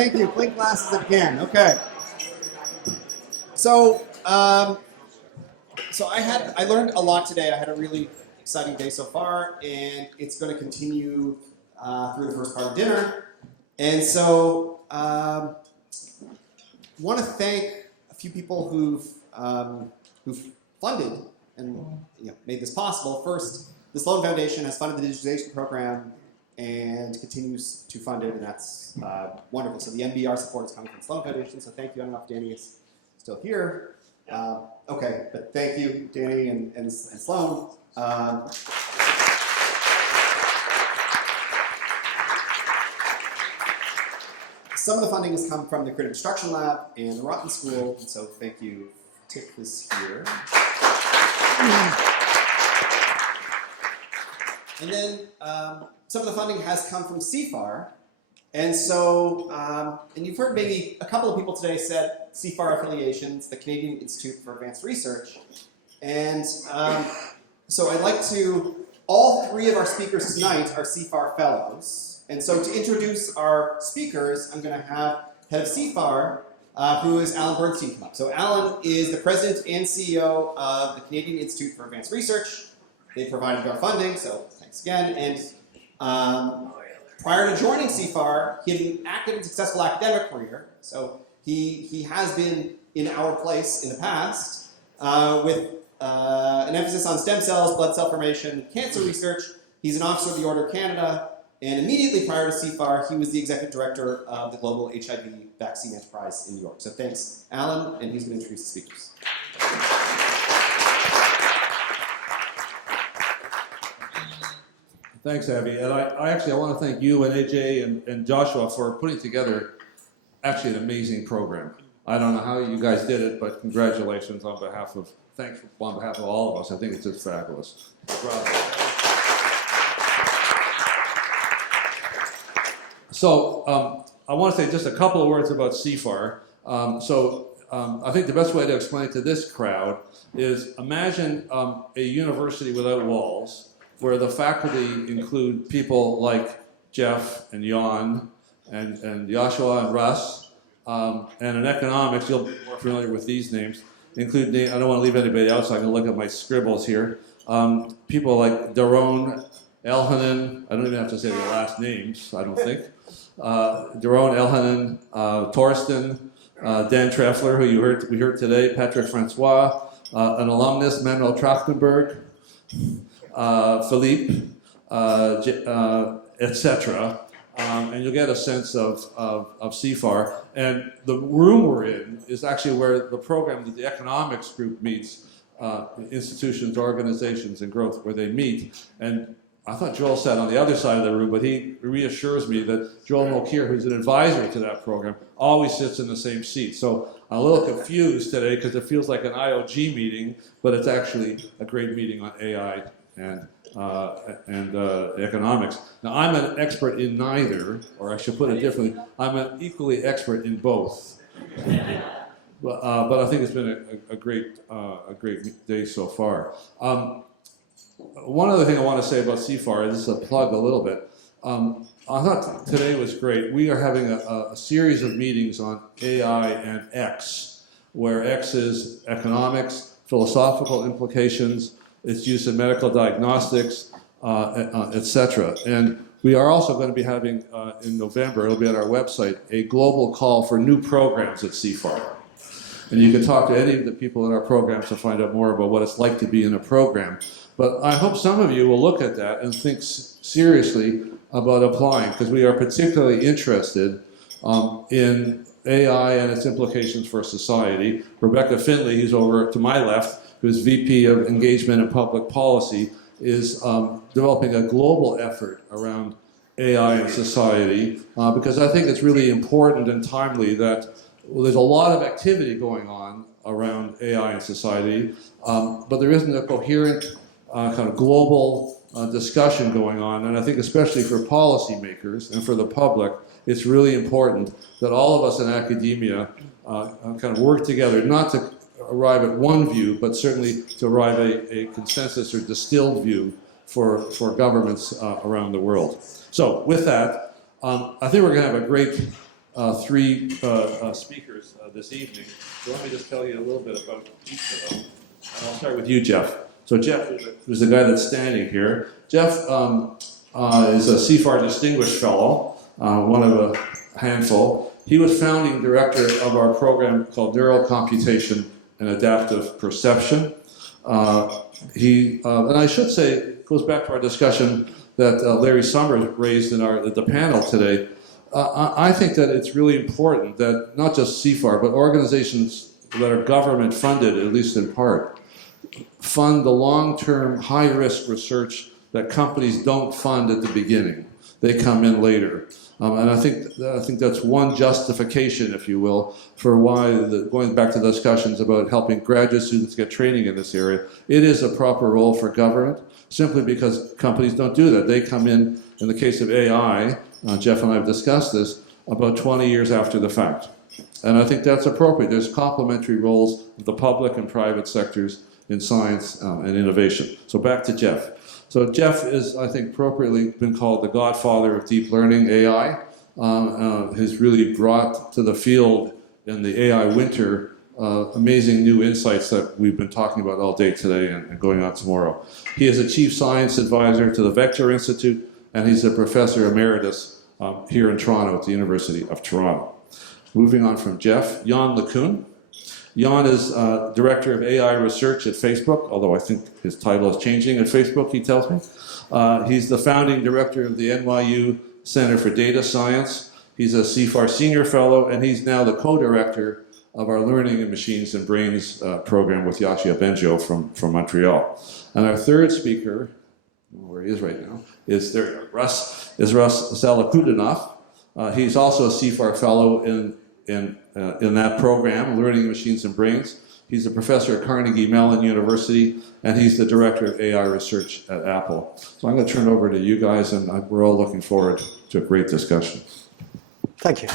Thank you. Blink glasses again. Okay. So, I learned a lot today. I had a really exciting day so far, and it's going to continue through the first part of dinner. And so, want to thank a few people who've funded and made this possible. First, the Sloan Foundation has funded the digitization program and continues to fund it, and that's wonderful. So the MBR support is coming from the Sloan Foundation, so thank you. I don't know if Danny is still here. Okay, but thank you, Danny and Sloan. Some of the funding has come from the Creative Instruction Lab and the Rotten School, and so thank you. Tip this here. And then some of the funding has come from CFAR. And so, and you've heard maybe a couple of people today said CFAR affiliations, the Canadian Institute for Advanced Research. And so I'd like to, all three of our speakers tonight are CFAR fellows. And so to introduce our speakers, I'm going to have head of CFAR, who is Alan Bernstein, come up. So Alan is the president and CEO of the Canadian Institute for Advanced Research. They provided our funding, so thanks again. And prior to joining CFAR, he had an active and successful academic career. So he has been in our place in the past with an emphasis on stem cells, blood cell formation, cancer research. He's an officer of the Order of Canada. And immediately prior to CFAR, he was the executive director of the Global HIV Vaccine Enterprise in New York. So thanks, Alan, and he's going to introduce the speakers. Thanks, Abby. And I want to thank you and AJ and Joshua for putting together actually an amazing program. I don't know how you guys did it, but congratulations on behalf of all of us. I think it's just fabulous. Bravo. So I want to say just a couple of words about CFAR. I think the best way to explain it to this crowd is imagine a university without walls, where the faculty include people like Jeff and Jan and Joshua and Russ, and in economics, you'll be more familiar with these names, include, I don't want to leave anybody out, so I can look at my scribbles here. People like Daron Elhanan, I don't even have to say their last names, I don't think. Daron Elhanan, Torsten, Dan Treffler, who we heard today, Patrick Francois, an alumnus, Manuel Trachtenberg, Philippe, etc. And you'll get a sense of CFAR. And the room we're in is actually where the program that the economics group meets, institutions, organizations, and growth, where they meet. And I thought Joel sat on the other side of the room, but he reassures me that Joel Mulcair, who's an advisor to that program, always sits in the same seat. So I'm a little confused today because it feels like an IOG meeting, but it's actually a great meeting on AI and economics. Now, I'm an expert in neither, or I should put it differently, I'm an equally expert in both. But I think it's been a great day so far. One other thing I want to say about CFAR, this is a plug a little bit. I thought today was great. We are having a series of meetings on AI and X, where X is economics, philosophical implications, its use in medical diagnostics, etc. And we are also going to be having, in November, it'll be on our website, a global call for new programs at CFAR. And you can talk to any of the people in our programs to find out more about what it's like to be in a program. But I hope some of you will look at that and think seriously about applying, because we are particularly interested in AI and its implications for society. Rebecca Findlay, who's over to my left, who's VP of Engagement and Public Policy, is developing a global effort around AI and society, because I think it's really important and timely that there's a lot of activity going on around AI and society, but there isn't a coherent kind of global discussion going on. And I think especially for policymakers and for the public, it's really important that all of us in academia kind of work together, not to arrive at one view, but certainly to arrive at a consensus or distilled view for governments around the world. So with that, I think we're going to have a great three speakers this evening. So let me just tell you a little bit about each of them. And I'll start with you, Jeff. So Jeff is the guy that's standing here. Jeff is a CFAR Distinguished Fellow, one of a handful. He was founding director of our program called Neural Computation and Adaptive Perception. And I should say, it goes back to our discussion that Larry Summers raised at the panel today. I think that it's really important that not just CFAR, but organizations that are government funded, at least in part, fund the long-term high-risk research that companies don't fund at the beginning. They come in later. And I think that's one justification, if you will, for why, going back to the discussions about helping graduate students get training in this area, it is a proper role for government, simply because companies don't do that. They come in the case of AI, Jeff and I have discussed this, about 20 years after the fact. And I think that's appropriate. There's complementary roles of the public and private sectors in science and innovation. So back to Jeff. So Jeff is, I think, appropriately been called the godfather of deep learning, AI. Has really brought to the field in the AI winter amazing new insights that we've been talking about all day today and going on tomorrow. He is a chief science advisor to the Vector Institute, and he's a professor emeritus here in Toronto at the University of Toronto. Moving on from Jeff, Jan LeCun. Jan is Director of AI Research at Facebook, although I think his title is changing at Facebook, he tells me. He's the founding director of the NYU Center for Data Science. He's a CFAR Senior Fellow, and he's now the co-director of our Learning in Machines and Brains program with Yachia Benjo from Montreal. And our third speaker, where he is right now, is Russ Zalakudinov. He's also a CFAR Fellow in that program, Learning Machines and Brains. He's a professor at Carnegie Mellon University, and he's the director of AI research at Apple. So I'm going to turn it over to you guys, and we're all looking forward to a great discussion. Thank you.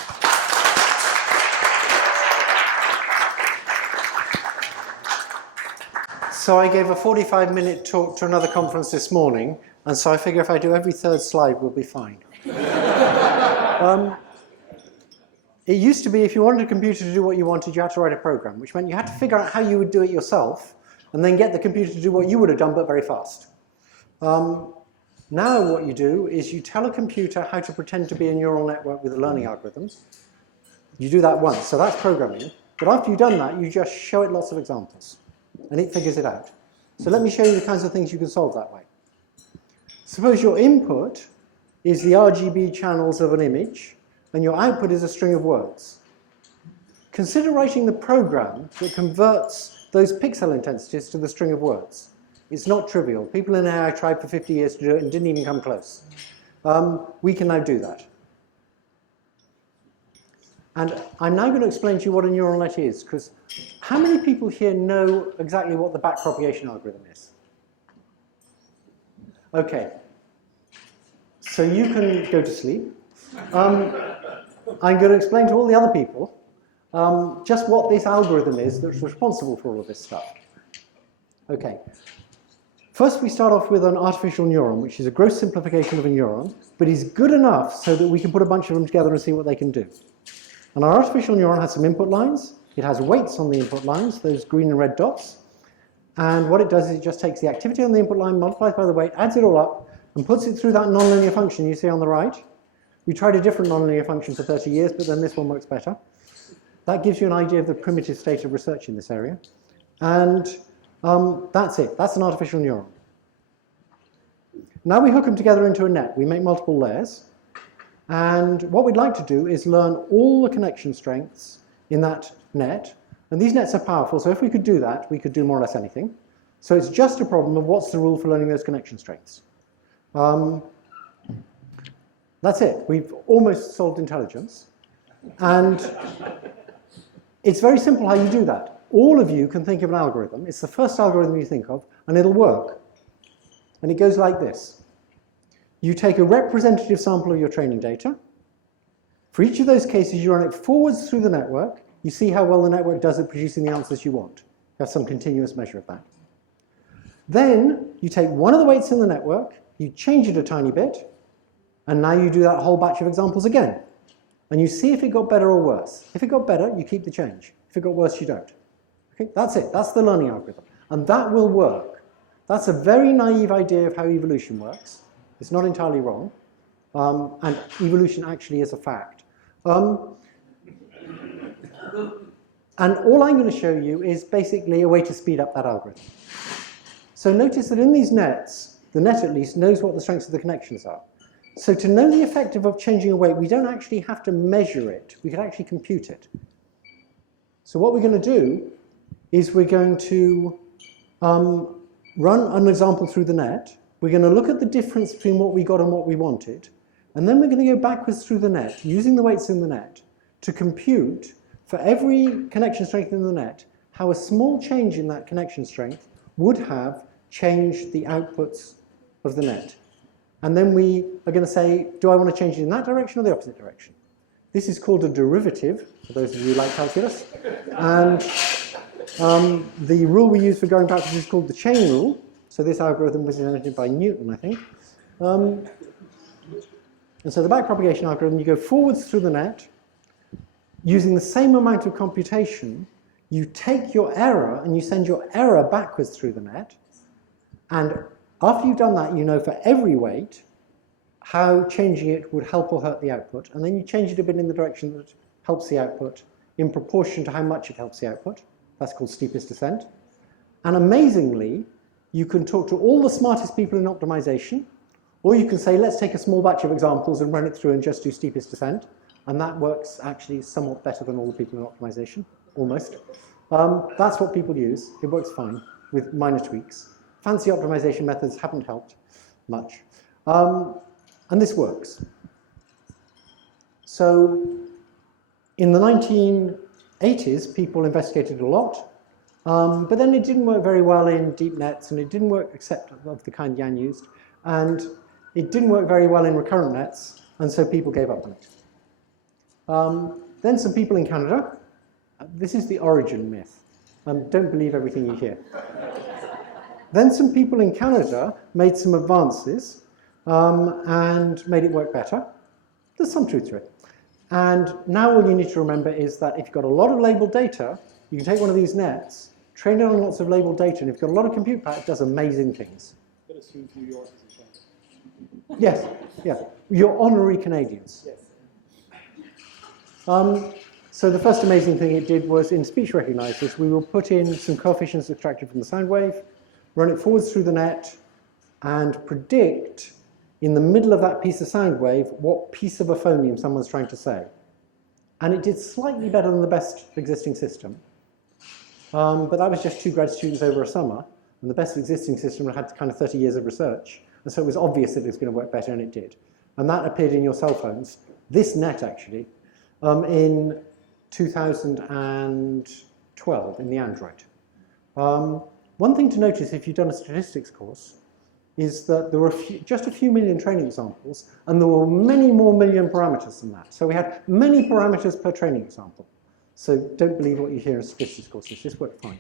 So I gave a 45-minute talk to another conference this morning, and so I figure if I do every third slide, we'll be fine. It used to be if you wanted a computer to do what you wanted, you had to write a program, which meant you had to figure out how you would do it yourself and then get the computer to do what you would have done, but very fast. Now what you do is you tell a computer how to pretend to be a neural network with a learning algorithm. You do that once, so that's programming. But after you've done that, you just show it lots of examples, and it figures it out. So let me show you the kinds of things you can solve that way. Suppose your input is the RGB channels of an image, and your output is a string of words. Consider writing the program that converts those pixel intensities to the string of words. It's not trivial. People in AI tried for 50 years to do it and didn't even come close. We can now do that. And I'm now going to explain to you what a neural net is, because how many people here know exactly what the backpropagation algorithm is? Okay. So you can go to sleep. I'm going to explain to all the other people just what this algorithm is that's responsible for all of this stuff. Okay. First, we start off with an artificial neuron, which is a gross simplification of a neuron, but is good enough so that we can put a bunch of them together and see what they can do. And our artificial neuron has some input lines. It has weights on the input lines, those green and red dots. And what it does is it just takes the activity on the input line, multiplies by the weight, adds it all up, and puts it through that nonlinear function you see on the right. We tried a different nonlinear function for 30 years, but then this one works better. That gives you an idea of the primitive state of research in this area. And that's it. That's an artificial neuron. Now we hook them together into a net. We make multiple layers. And what we'd like to do is learn all the connection strengths in that net. And these nets are powerful, so if we could do that, we could do more or less anything. So it's just a problem of what's the rule for learning those connection strengths. That's it. We've almost solved intelligence. And it's very simple how you do that. All of you can think of an algorithm. It's the first algorithm you think of, and it'll work. And it goes like this. You take a representative sample of your training data. For each of those cases, you run it forwards through the network. You see how well the network does at producing the answers you want. You have some continuous measure of that. Then you take one of the weights in the network, you change it a tiny bit, and now you do that whole batch of examples again. and you see if it got better or worse. If it got better, you keep the change. If it got worse, you don't. Okay, that's it. That's the learning algorithm. And that will work. That's a very naive idea of how evolution works. It's not entirely wrong. And evolution actually is a fact. And all I'm going to show you is basically a way to speed up that algorithm. So notice that in these nets, the net at least knows what the strengths of the connections are. So to know the effect of changing a weight, we don't actually have to measure it. We can actually compute it. So what we're going to do is we're going to run an example through the net. We're going to look at the difference between what we got and what we wanted. And then we're going to go backwards through the net, using the weights in the net, to compute, for every connection strength in the net, how a small change in that connection strength would have changed the outputs of the net. And then we are going to say, do I want to change it in that direction or the opposite direction? This is called a derivative, for those of you who like calculus. And the rule we use for going backwards is called the chain rule. So this algorithm was invented by Newton, I think. And so the backpropagation algorithm, you go forwards through the net, using the same amount of computation, you take your error and you send your error backwards through the net. And after you've done that, you know for every weight how changing it would help or hurt the output. And then you change it a bit in the direction that helps the output in proportion to how much it helps the output. That's called steepest descent. And amazingly, you can talk to all the smartest people in optimization, or you can say, let's take a small batch of examples and run it through and just do steepest descent. And that works actually somewhat better than all the people in optimization, almost. That's what people use. It works fine with minor tweaks. Fancy optimization methods haven't helped much. And this works. So in the 1980s, people investigated a lot. But then it didn't work very well in deep nets, and it didn't work except of the kind Jan used. And it didn't work very well in recurrent nets, and so people gave up on it. Then some people in Canada, this is the origin myth. Don't believe everything you hear. Then some people in Canada made some advances and made it work better. There's some truth to it. And now all you need to remember is that if you've got a lot of labeled data, you can take one of these nets, train it on lots of labeled data, and if you've got a lot of compute power, it does amazing things. But assume New York is a Canada. Yes, yeah. You're honorary Canadians. Yes. So the first amazing thing it did was in speech recognizers, we will put in some coefficients extracted from the sound wave, run it forwards through the net, and predict in the middle of that piece of sound wave what piece of a phoneme someone's trying to say. And it did slightly better than the best existing system. But that was just 2 grad students over a summer, and the best existing system had kind of 30 years of research, and so it was obvious that it was going to work better, and it did. And that appeared in your cell phones, this net actually, in 2012 in the Android. One thing to notice if you've done a statistics course is that there were just a few million training examples, and there were many more million parameters than that. So we had many parameters per training example. So don't believe what you hear in statistics courses. This worked fine.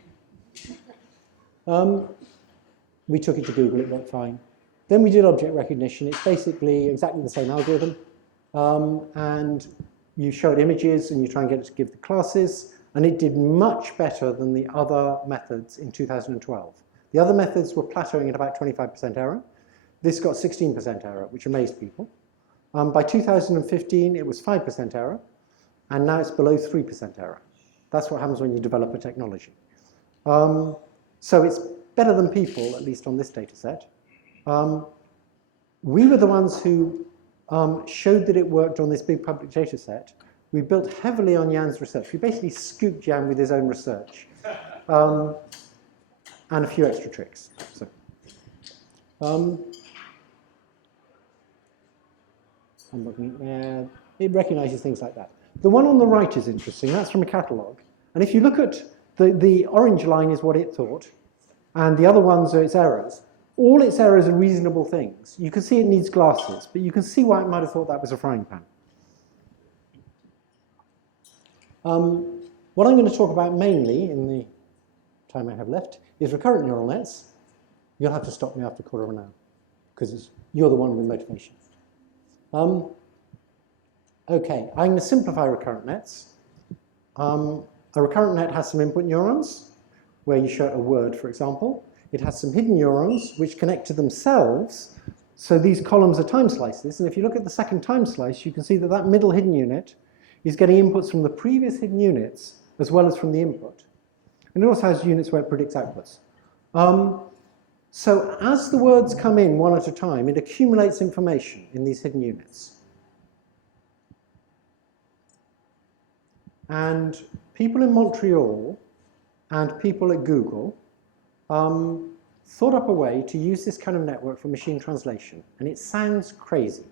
We took it to Google. It worked fine. Then we did object recognition. It's basically exactly the same algorithm. And you show it images, and you try and get it to give the classes. And it did much better than the other methods in 2012. The other methods were plateauing at about 25% error. This got 16% error, which amazed people. By 2015, it was 5% error. And now it's below 3% error. That's what happens when you develop a technology. So it's better than people, at least on this data set. We were the ones who showed that it worked on this big public data set. We built heavily on Jan's research. We basically scooped Jan with his own research. And a few extra tricks. So, I'm looking at, it recognizes things like that. The one on the right is interesting. That's from a catalog. And if you look at the orange line is what it thought, and the other ones are its errors. All its errors are reasonable things. You can see it needs glasses, but you can see why it might have thought that was a frying pan. What I'm going to talk about mainly in the time I have left is recurrent neural nets. You'll have to stop me after a quarter of an hour, because you're the one with motivation. Okay, I'm going to simplify recurrent nets. A recurrent net has some input neurons, where you show a word, for example. It has some hidden neurons, which connect to themselves. So these columns are time slices. And if you look at the second time slice, you can see that that middle hidden unit is getting inputs from the previous hidden units, as well as from the input. And it also has units where it predicts outputs. So as the words come in one at a time, it accumulates information in these hidden units. And people in Montreal and people at Google thought up a way to use this kind of network for machine translation. And it sounds crazy.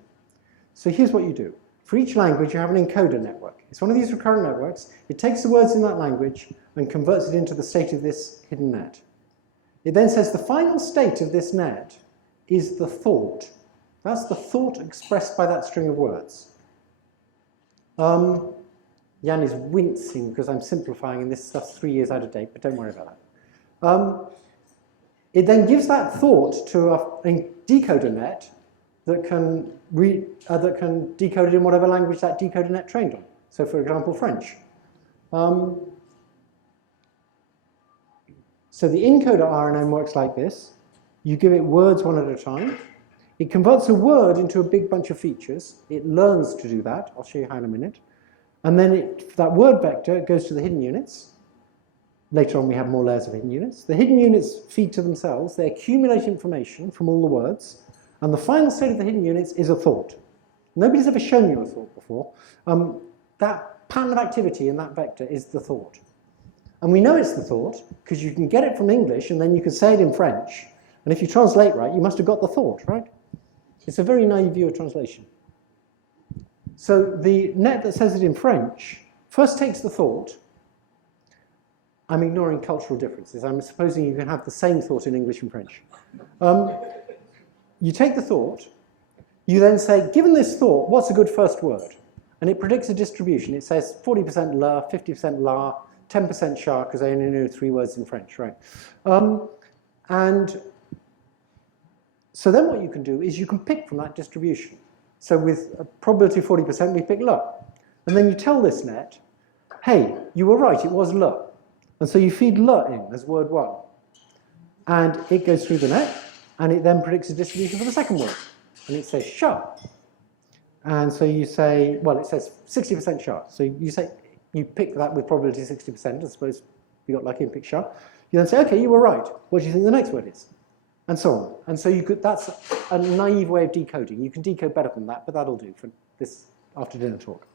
So here's what you do. For each language, you have an encoder network. It's one of these recurrent networks. It takes the words in that language and converts it into the state of this hidden net. It then says the final state of this net is the thought. That's the thought expressed by that string of words. Jan is wincing because I'm simplifying and this stuff's 3 years out of date, but don't worry about that. It then gives that thought to a decoder net that can decode it in whatever language that decoder net trained on. So for example, French. So the encoder RNN works like this. You give it words one at a time. It converts a word into a big bunch of features. It learns to do that. I'll show you how in a minute. And then that word vector goes to the hidden units. Later on, we have more layers of hidden units. The hidden units feed to themselves. They accumulate information from all the words. And the final state of the hidden units is a thought. Nobody's ever shown you a thought before. That pattern of activity in that vector is the thought. And we know it's the thought because you can get it from English and then you can say it in French. And if you translate right, you must have got the thought, right? It's a very naive view of translation. So the net that says it in French first takes the thought. I'm ignoring cultural differences. I'm supposing you can have the same thought in English and French. You take the thought. You then say, given this thought, what's a good first word? And it predicts a distribution. It says 40% la, 50% la, 10% char, because I only know 3 words in French, right? And so then what you can do is you can pick from that distribution. So with a probability of 40%, we pick la. And then you tell this net, hey, you were right, it was la. And so you feed la in as word 1. And it goes through the net, and it then predicts a distribution for the second word. And it says sha. And so you say, well, it says 60% sha. So you say, you pick that with probability 60%, I suppose you got lucky and picked sha. You then say, okay, you were right. What do you think the next word is? And so on. And so that's a naive way of decoding. You can decode better than that, but that'll do for this after dinner talk.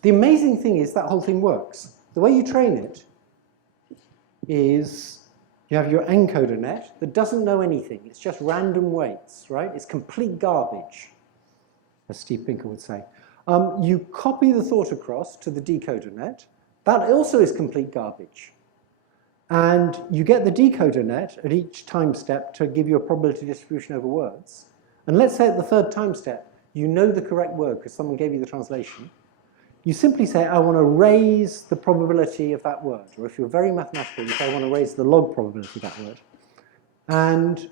The amazing thing is that whole thing works. The way you train it is you have your encoder net that doesn't know anything. It's just random weights, right? It's complete garbage, as Steve Pinker would say. You copy the thought across to the decoder net. That also is complete garbage. And you get the decoder net at each time step to give you a probability distribution over words. And let's say at the third time step, you know the correct word because someone gave you the translation. You simply say, I want to raise the probability of that word. Or if you're very mathematical, you say, I want to raise the log probability of that word. And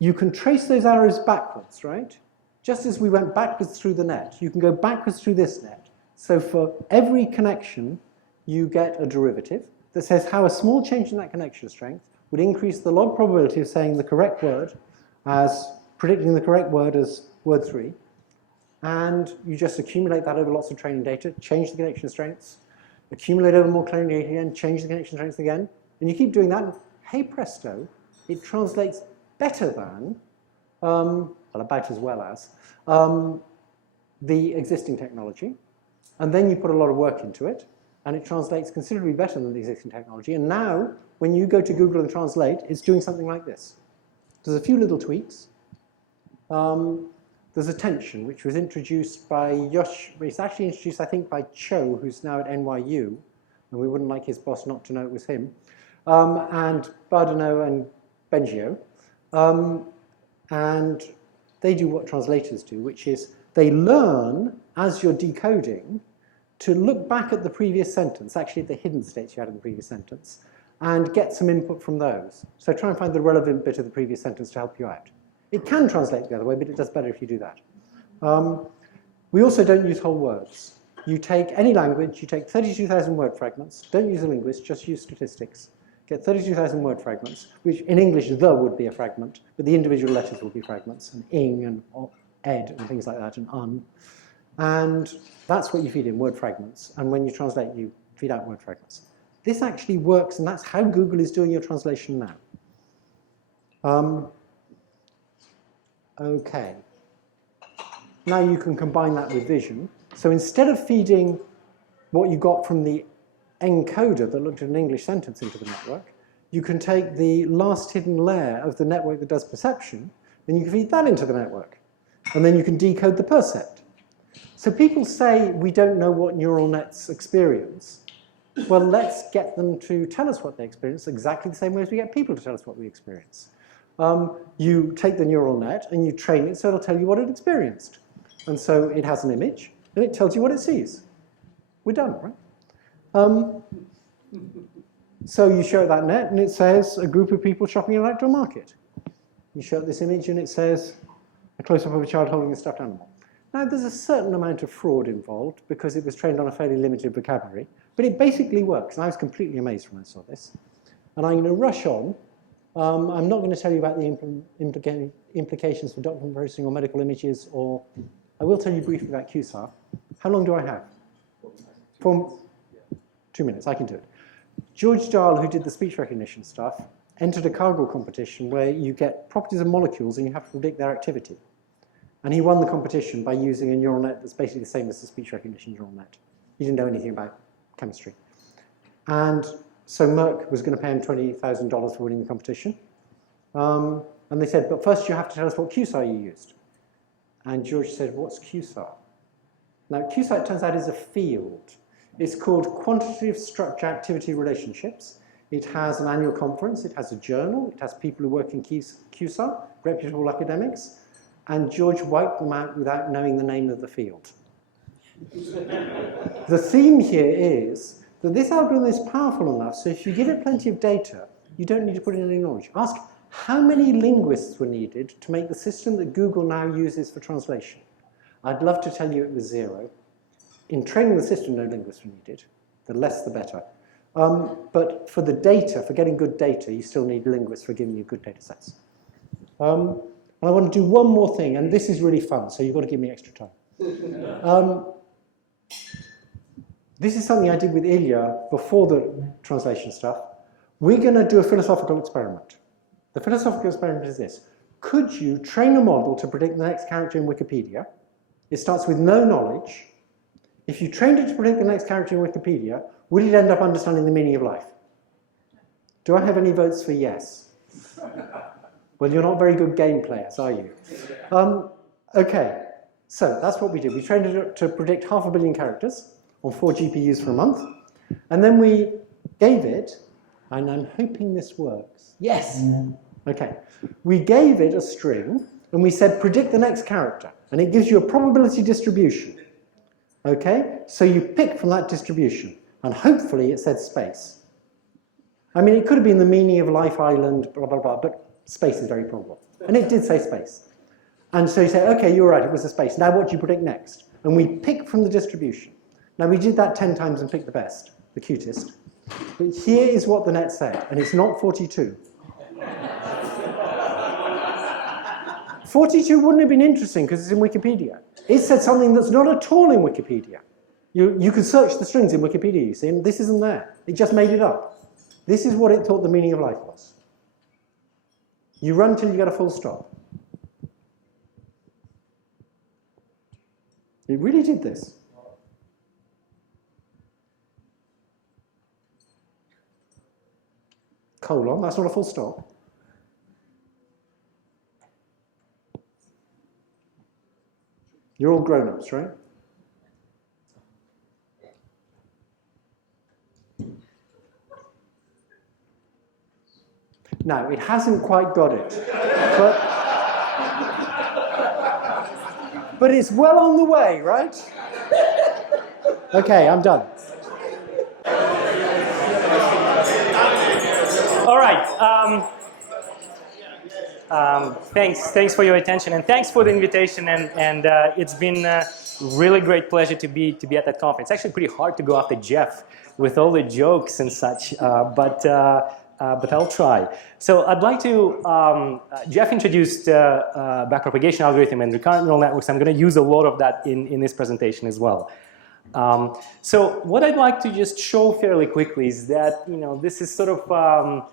you can trace those arrows backwards, right? Just as we went backwards through the net, you can go backwards through this net. So for every connection, you get a derivative that says how a small change in that connection strength would increase the log probability of saying the correct word as predicting the correct word as word 3. And you just accumulate that over lots of training data, change the connection strengths, accumulate over more training data again, change the connection strengths again, and you keep doing that, and hey presto, it translates better than, well, about as well as, the existing technology. And then you put a lot of work into it, and it translates considerably better than the existing technology. And now, when you go to Google and translate, it's doing something like this. There's a few little tweaks. There's attention, which was introduced by Yosh. It's actually introduced, I think, by Cho, who's now at NYU, and we wouldn't like his boss not to know it was him, and Bardano and Bengio. And they do what translators do, which is they learn, as you're decoding, to look back at the previous sentence, actually the hidden states you had in the previous sentence, and get some input from those. So try and find the relevant bit of the previous sentence to help you out. It can translate the other way, but it does better if you do that. We also don't use whole words. You take any language, you take 32,000 word fragments, don't use a linguist, just use statistics. Get 32,000 word fragments, which in English the would be a fragment, but the individual letters would be fragments, and ing and ed and things like that, and un. And that's what you feed in, word fragments. And when you translate, you feed out word fragments. This actually works, and that's how Google is doing your translation now. Okay. Now you can combine that with vision. So instead of feeding what you got from the encoder that looked at an English sentence into the network, you can take the last hidden layer of the network that does perception, and you can feed that into the network. And then you can decode the percept. So people say we don't know what neural nets experience. Well, let's get them to tell us what they experience exactly the same way as we get people to tell us what we experience. You take the neural net and you train it so it'll tell you what it experienced. And so it has an image and it tells you what it sees. We're done, right? So you show it that net and it says a group of people shopping in an outdoor market. You show it this image and it says a close-up of a child holding a stuffed animal. Now, there's a certain amount of fraud involved because it was trained on a fairly limited vocabulary, but it basically works. And I was completely amazed when I saw this. And I'm going to rush on. I'm not going to tell you about the implications for document processing or medical images, or I will tell you briefly about CFAR. How long do I have? 2 minutes, I can do it. George Dahl, who did the speech recognition stuff, entered a Kaggle competition where you get properties of molecules and you have to predict their activity. And he won the competition by using a neural net that's basically the same as the speech recognition neural net. He didn't know anything about chemistry. And so Merck was going to pay him $20,000 for winning the competition. And they said, but first you have to tell us what CFAR you used. And George said, what's CFAR? Now, CFAR, it turns out, is a field. It's called Quantitative Structure Activity Relationships. It has an annual conference. It has a journal. It has people who work in CFAR, reputable academics. And George wiped them out without knowing the name of the field. The theme here is that this algorithm is powerful enough, so if you give it plenty of data, you don't need to put in any knowledge. Ask how many linguists were needed to make the system that Google now uses for translation. I'd love to tell you it was 0. In training the system, no linguists were needed. The less, the better. But for the data, for getting good data, you still need linguists for giving you good data sets. And I want to do one more thing, and this is really fun, so you've got to give me extra time. This is something I did with Ilya before the translation stuff. We're going to do a philosophical experiment. The philosophical experiment is this. Could you train a model to predict the next character in Wikipedia? It starts with no knowledge. If you trained it to predict the next character in Wikipedia, would it end up understanding the meaning of life? Do I have any votes for yes? Well, you're not very good game players, are you? Okay, so that's what we did. We trained it to predict 500 million characters on 4 GPUs for a month. And then we gave it, and I'm hoping this works. Yes! Okay. We gave it a string, and we said, predict the next character. And it gives you a probability distribution. Okay? So you pick from that distribution. And hopefully it said space. I mean, it could have been the meaning of life island, blah, blah, blah, but space is very probable. And it did say space. And so you say, okay, you're right, it was a space. Now what do you predict next? And we pick from the distribution. Now we did that 10 times and picked the best, the cutest. But here is what the net said, and it's not 42. 42 wouldn't have been interesting because it's in Wikipedia. It said something that's not at all in Wikipedia. You could search the strings in Wikipedia, you see, and this isn't there. It just made it up. This is what it thought the meaning of life was. You run till you get a full stop. It really did this. Colon, that's not a full stop. You're all grown-ups, right? No, it hasn't quite got it. But it's well on the way, right? Okay, I'm done. All right. Thanks for your attention, and thanks for the invitation. And it's been Really great pleasure to be at that conference. It's actually pretty hard to go after Jeff with all the jokes and such, but I'll try. So I'd like to, Jeff introduced backpropagation algorithm and recurrent neural networks. I'm going to use a lot of that in this presentation as well. So what I'd like to just show fairly quickly is that, this is sort of,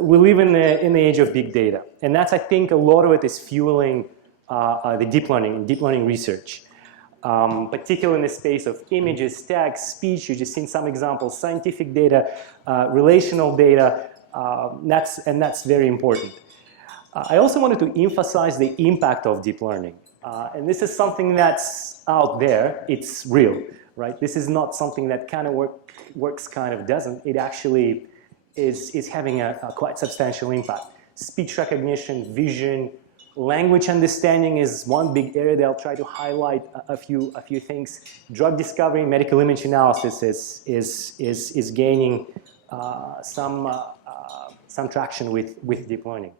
we live in the age of big data. And that's, I think, a lot of it is fueling the deep learning research. Particularly in the space of images, text, speech. You've just seen some examples, scientific data, relational data, and that's very important. I also wanted to emphasize the impact of deep learning. And this is something that's out there. It's real, right? This is not something that kind of works, kind of doesn't. It actually is having a quite substantial impact. Speech recognition, vision, language understanding is one big area that I'll try to highlight a few things. Drug discovery, medical image analysis is gaining some traction with deep learning.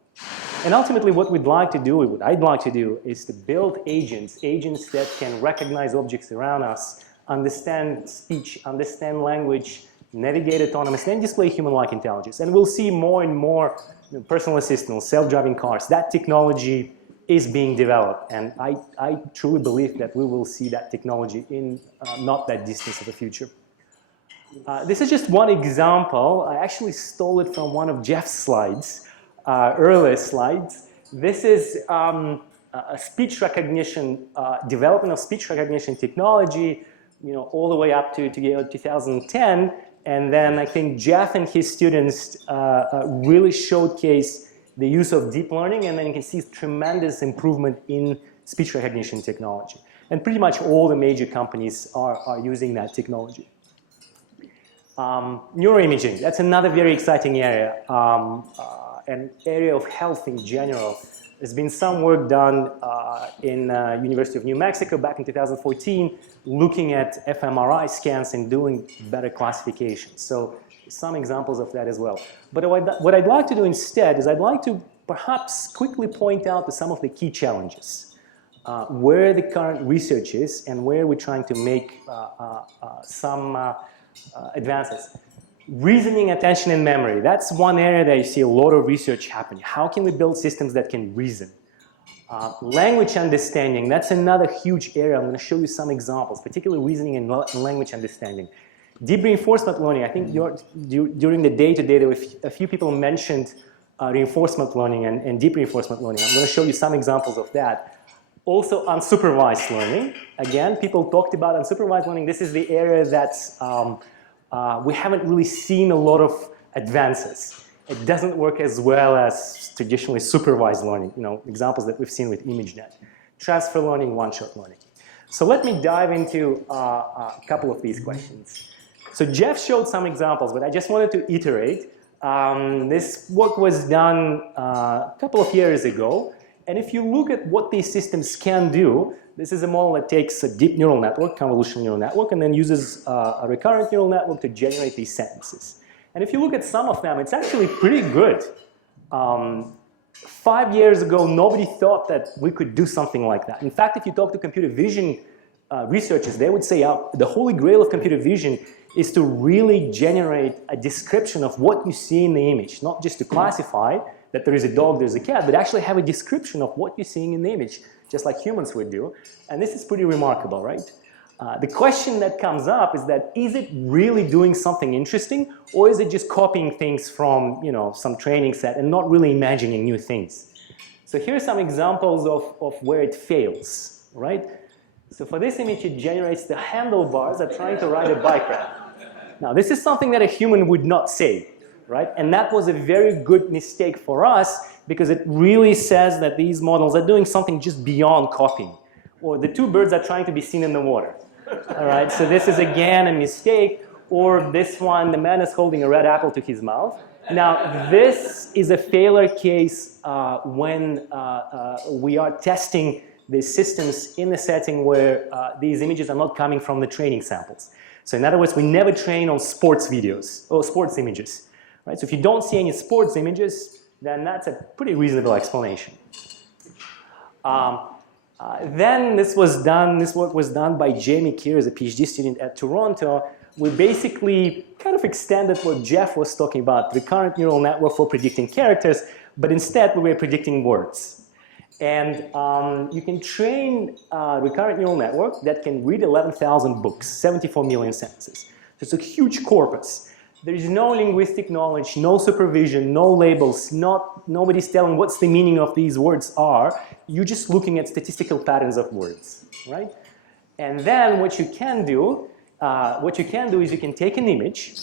And ultimately, what I'd like to do, is to build agents that can recognize objects around us, understand speech, understand language, navigate autonomously, and display human-like intelligence. And we'll see more and more personal assistants, self-driving cars. That technology is being developed, and I truly believe that we will see that technology in not that distance of the future. This is just one example. I actually stole it from one of Jeff's slides, earlier slides. This is a speech recognition, development of speech recognition technology, all the way up to 2010. And then I think Jeff and his students really showcase the use of deep learning, and then you can see tremendous improvement in speech recognition technology. And pretty much all the major companies are using that technology. Neuroimaging, that's another very exciting area, an area of health in general. There's been some work done in University of New Mexico back in 2014, looking at fMRI scans and doing better classification. So some examples of that as well. But what I'd like to do instead is I'd like to perhaps quickly point out to some of the key challenges, where the current research is and where we're trying to make some advances. Reasoning, attention, and memory. That's one area that you see a lot of research happening. How can we build systems that can reason? Language understanding, that's another huge area. I'm going to show you some examples, particularly reasoning and language understanding. Deep reinforcement learning, I think during the day today, there were a few people mentioned reinforcement learning and deep reinforcement learning. I'm going to show you some examples of that. Also unsupervised learning. Again, people talked about unsupervised learning. This is the area that's we haven't really seen a lot of advances. It doesn't work as well as traditionally supervised learning, examples that we've seen with ImageNet. Transfer learning, one-shot learning. So let me dive into a couple of these questions. So Jeff showed some examples, but I just wanted to iterate. This work was done a couple of years ago. And if you look at what these systems can do, this is a model that takes a deep neural network, convolutional neural network, and then uses a recurrent neural network to generate these sentences. And if you look at some of them, it's actually pretty good. 5 years ago, nobody thought that we could do something like that. In fact, if you talk to computer vision researchers, they would say the holy grail of computer vision is to really generate a description of what you see in the image, not just to classify that there is a dog, there's a cat, but actually have a description of what you're seeing in the image, just like humans would do. And this is pretty remarkable, right? The question that comes up is it really doing something interesting, or is it just copying things from some training set and not really imagining new things? So here are some examples of where it fails, right? So for this image, it generates the handlebars are trying to ride a bike ride. Now, this is something that a human would not say, right? And that was a very good mistake for us because it really says that these models are doing something just beyond copying. Or the two birds are trying to be seen in the water. All right, so this is again a mistake. Or this one, the man is holding a red apple to his mouth. Now, this is a failure case when we are testing the systems in a setting where these images are not coming from the training samples. So in other words, we never train on sports videos or sports images. Right? So if you don't see any sports images, then that's a pretty reasonable explanation. Then this work was done by Jamie Keir as a PhD student at Toronto. We basically kind of extended what Jeff was talking about, recurrent neural network for predicting characters, but instead we were predicting words. And you can train a recurrent neural network that can read 11,000 books, 74 million sentences. So it's a huge corpus. There is no linguistic knowledge, no supervision, no labels, nobody's telling what's the meaning of these words are. You're just looking at statistical patterns of words, right? And then what you can do is you can take an image.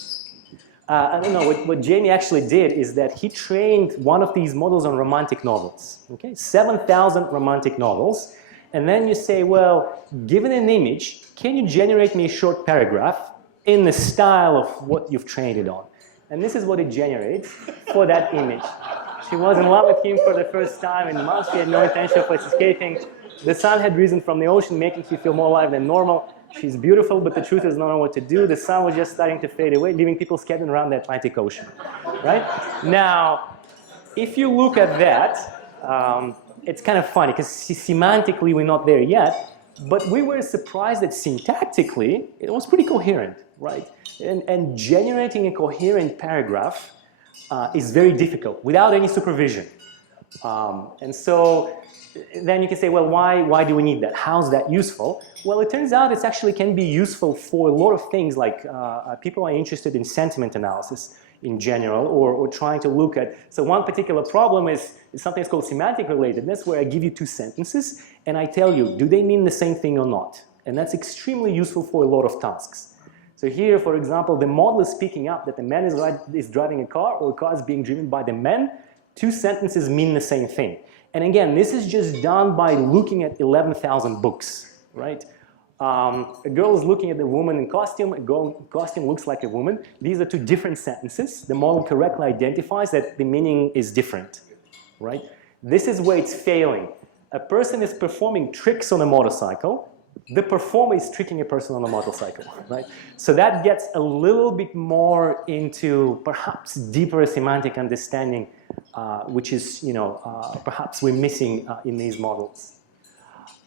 I don't know, what Jamie actually did is that he trained one of these models on romantic novels, okay? 7,000 romantic novels. And then you say, well, given an image, can you generate me a short paragraph in the style of what you've trained it on? And this is what it generates for that image. She was in love with him for the first time in months. She had no intention of escaping. The sun had risen from the ocean, making her feel more alive than normal. She's beautiful, but the truth is, not know what to do. The sun was just starting to fade away, leaving people scattered around the Atlantic Ocean, right? Now, if you look at that, it's kind of funny, because semantically we're not there yet, but we were surprised that syntactically it was pretty coherent, right? And generating a coherent paragraph is very difficult without any supervision. And so then you can say, well, why do we need that? How's that useful? Well, it turns out it actually can be useful for a lot of things, like people are interested in sentiment analysis in general, or trying to look at, so one particular problem is something that's called semantic relatedness, where I give you two sentences and I tell you, do they mean the same thing or not? And that's extremely useful for a lot of tasks. So here, for example, the model is picking up that the man is driving a car, or a car is being driven by the man. Two sentences mean the same thing. And again, this is just done by looking at 11,000 books, right? A girl is looking at the woman in costume, a girl in costume looks like a woman. These are two different sentences. The model correctly identifies that the meaning is different, right? This is where it's failing. A person is performing tricks on a motorcycle. The performer is tricking a person on a motorcycle, right? So that gets a little bit more into perhaps deeper semantic understanding, which is, perhaps we're missing in these models.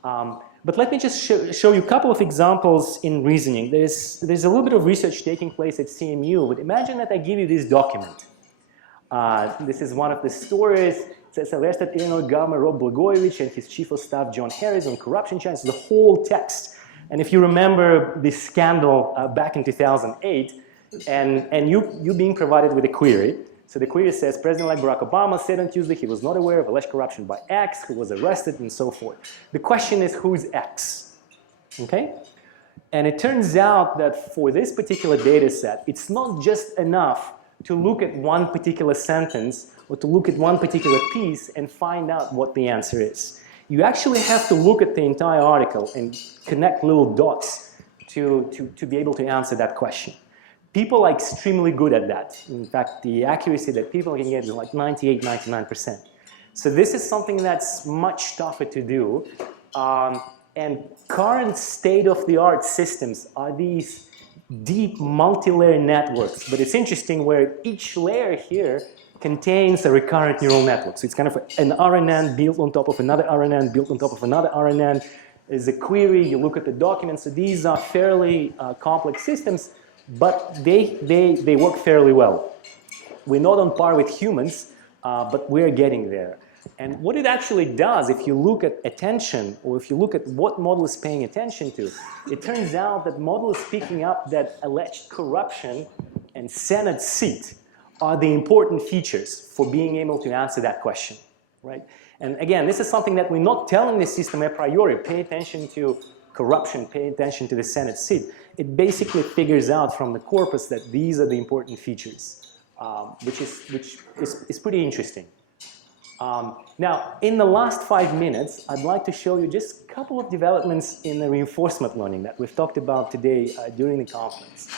But let me just show you a couple of examples in reasoning. There's a little bit of research taking place at CMU, but imagine that I give you this document. This is one of the stories. It says, arrested Illinois Governor Rob Blagojevich and his chief of staff John Harris on corruption charges, the whole text. And if you remember this scandal back in 2008, and you being provided with a query, so the query says, President-elect Barack Obama said on Tuesday he was not aware of alleged corruption by X, who was arrested, and so forth. The question is, who's X? Okay? And it turns out that for this particular data set, it's not just enough to look at one particular sentence or to look at one particular piece and find out what the answer is. You actually have to look at the entire article and connect little dots to be able to answer that question. People are extremely good at that. In fact, the accuracy that people can get is like 98, 99%. So this is something that's much tougher to do. And current state-of-the-art systems are these deep multi-layer networks. But it's interesting where each layer here contains a recurrent neural network. So it's kind of an RNN built on top of another RNN, built on top of another RNN. There's a query, you look at the document. So these are fairly complex systems, but they work fairly well. We're not on par with humans, but we're getting there. And what it actually does, if you look at attention, or if you look at what model is paying attention to, it turns out that model is picking up that alleged corruption and Senate seat are the important features for being able to answer that question, right? And again, this is something that we're not telling the system a priori. Pay attention to corruption, pay attention to the Senate seat. It basically figures out from the corpus that these are the important features, which is pretty interesting. Now, in the last 5 minutes, I'd like to show you just a couple of developments in the reinforcement learning that we've talked about today during the conference.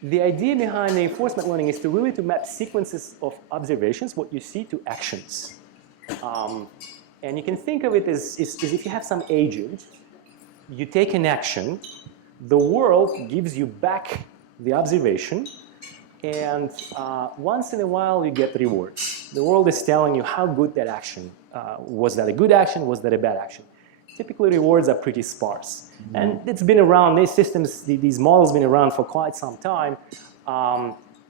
The idea behind reinforcement learning is to map sequences of observations, what you see, to actions. And you can think of it as if you have some agent, you take an action, the world gives you back the observation, and once in a while you get rewards. The world is telling you how good that action, was that a good action, was that a bad action? typically rewards are pretty sparse. And it's been around, these systems, these models been around for quite some time.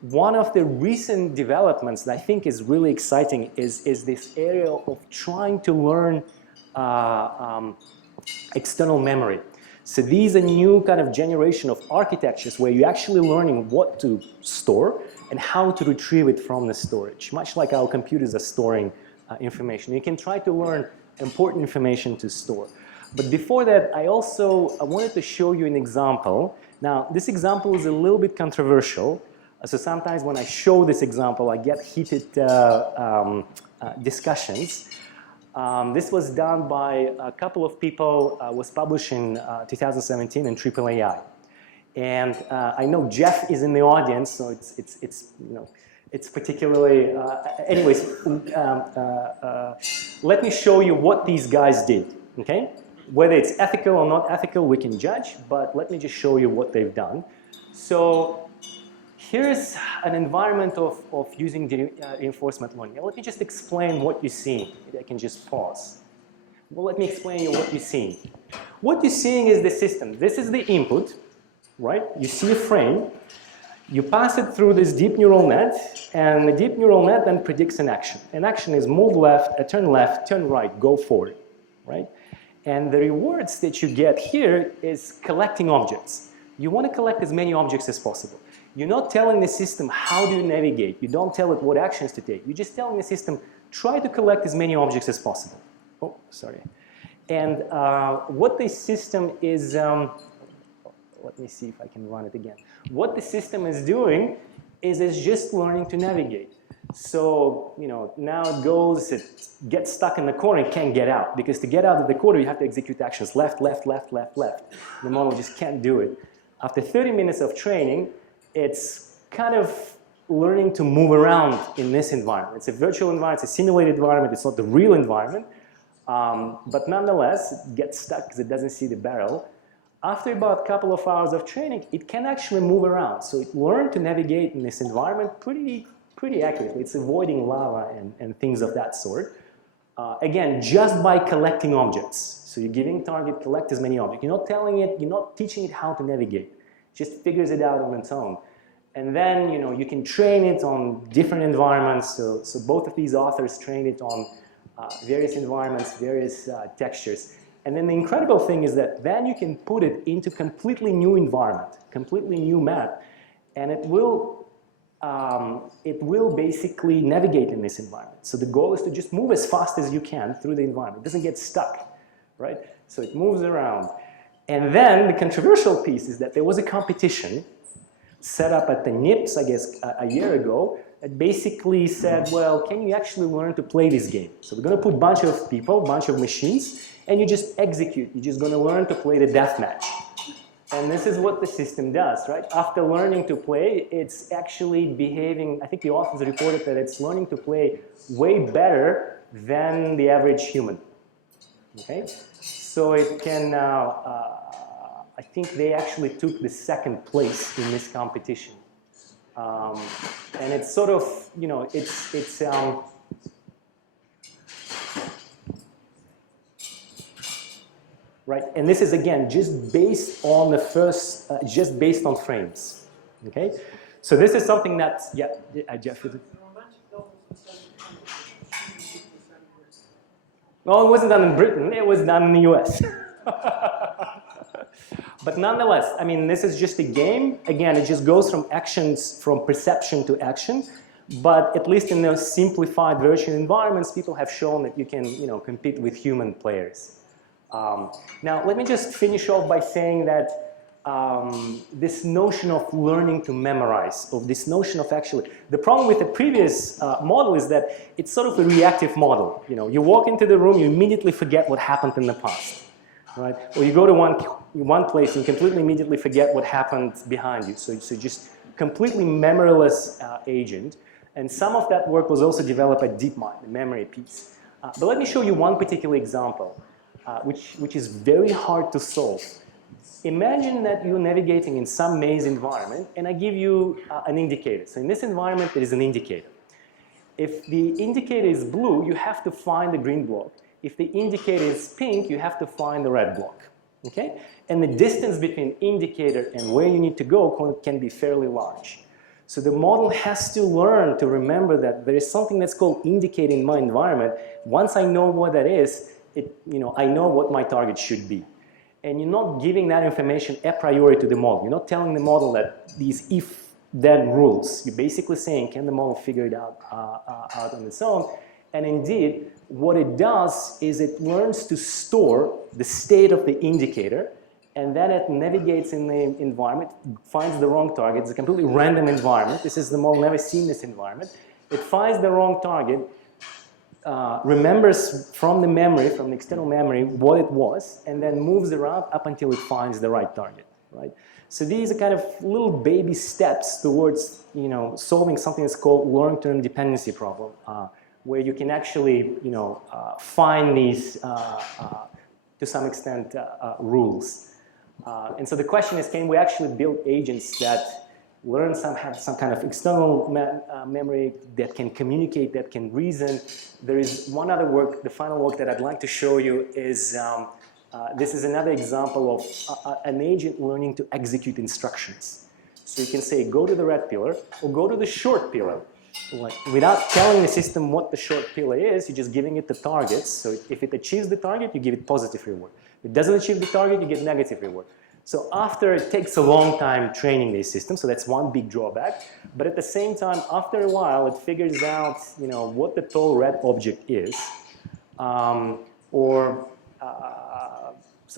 One of the recent developments that I think is really exciting is this area of trying to learn external memory. So these are new kind of generation of architectures where you're actually learning what to store and how to retrieve it from the storage, much like our computers are storing information. You can try to learn important information to store. But before that, I wanted to show you an example. Now, this example is a little bit controversial. So sometimes when I show this example, I get heated discussions. This was done by a couple of people, was published in 2017 in AAAI. And I know Jeff is in the audience, so it's particularly, anyways, let me show you what these guys did, okay? Whether it's ethical or not ethical, we can judge, but let me just show you what they've done. So here's an environment of using reinforcement learning. Now, let me just explain what you're seeing. Maybe I can just pause. Well, let me explain you what you're seeing. What you're seeing is the system. This is the input, right? You see a frame. You pass it through this deep neural net, and the deep neural net then predicts an action. An action is move left, turn right, go forward, right? And the rewards that you get here is collecting objects. You want to collect as many objects as possible. You're not telling the system how do you navigate. You don't tell it what actions to take. You're just telling the system, try to collect as many objects as possible. Oh, sorry. And what the system is, let me see if I can run it again. What the system is doing is it's just learning to navigate. So, now it goes, it gets stuck in the corner and can't get out. Because to get out of the corner, you have to execute actions left, left, left, left, left. The model just can't do it. After 30 minutes of training, it's kind of learning to move around in this environment. It's a virtual environment, it's a simulated environment, it's not the real environment. But nonetheless, it gets stuck because it doesn't see the barrel. After about a couple of hours of training, it can actually move around. So it learned to navigate in this environment pretty accurately. It's avoiding lava and things of that sort. Again, just by collecting objects. So you're giving target, collect as many objects. You're not telling it, you're not teaching it how to navigate. It just figures it out on its own. And then, you can train it on different environments. So both of these authors trained it on various environments, various textures. And then the incredible thing is that then you can put it into completely new environment, completely new map, and it will basically navigate in this environment. So the goal is to just move as fast as you can through the environment. It doesn't get stuck, right? So it moves around. And then the controversial piece is that there was a competition set up at the NIPS, I guess, a year ago, that basically said, well, can you actually learn to play this game? So we're going to put a bunch of people, a bunch of machines, and you just execute. You're just going to learn to play the deathmatch. And this is what the system does, right? After learning to play, it's actually behaving, I think the authors reported that it's learning to play way better than the average human, okay? So it can now, I think they actually took the second place in this competition. And it's sort of, right, and this is again just based on the first, just based on frames, okay? So this is something that's, yeah, Jeff. Well, it wasn't done in Britain, it was done in the US. But nonetheless, I mean, this is just a game. Again, it just goes from actions, from perception to action. But at least in those simplified virtual environments, people have shown that you can, compete with human players. Now, let me just finish off by saying that this notion of learning to memorize, of this notion of actually, the problem with the previous model is that it's sort of a reactive model. You walk into the room, you immediately forget what happened in the past, right? Or you go to one place and completely immediately forget what happened behind you. So just completely memoryless agent. And some of that work was also developed at DeepMind, the memory piece. But let me show you one particular example, which is very hard to solve. Imagine that you're navigating in some maze environment, and I give you an indicator. So in this environment, there is an indicator. If the indicator is blue, you have to find the green block. If the indicator is pink, you have to find the red block. Okay? And the distance between indicator and where you need to go can be fairly large. So the model has to learn to remember that there is something that's called indicator in my environment. Once I know what that is, I know what my target should be. And you're not giving that information a priori to the model. You're not telling the model that these if-then rules. You're basically saying, can the model figure it out on its own? And indeed, what it does is it learns to store the state of the indicator, and then it navigates in the environment, finds the wrong target. It's a completely random environment. This is the model never seen this environment. It finds the wrong target, remembers from the memory, from the external memory, what it was, and then moves around up until it finds the right target, right? So these are kind of little baby steps towards, solving something that's called long-term dependency problem, where you can actually, find these, to some extent, rules. And so the question is, can we actually build agents that learn have some kind of external memory, that can communicate, that can reason? There is one other work, the final work that I'd like to show you is, this is another example of an agent learning to execute instructions. So you can say, go to the red pillar, or go to the short pillar. Without telling the system what the short pillar is, you're just giving it the targets. So if it achieves the target, you give it positive reward. If it doesn't achieve the target, you get negative reward. So after it takes a long time training these systems, so that's one big drawback. But at the same time, after a while, it figures out, what the tall red object is. So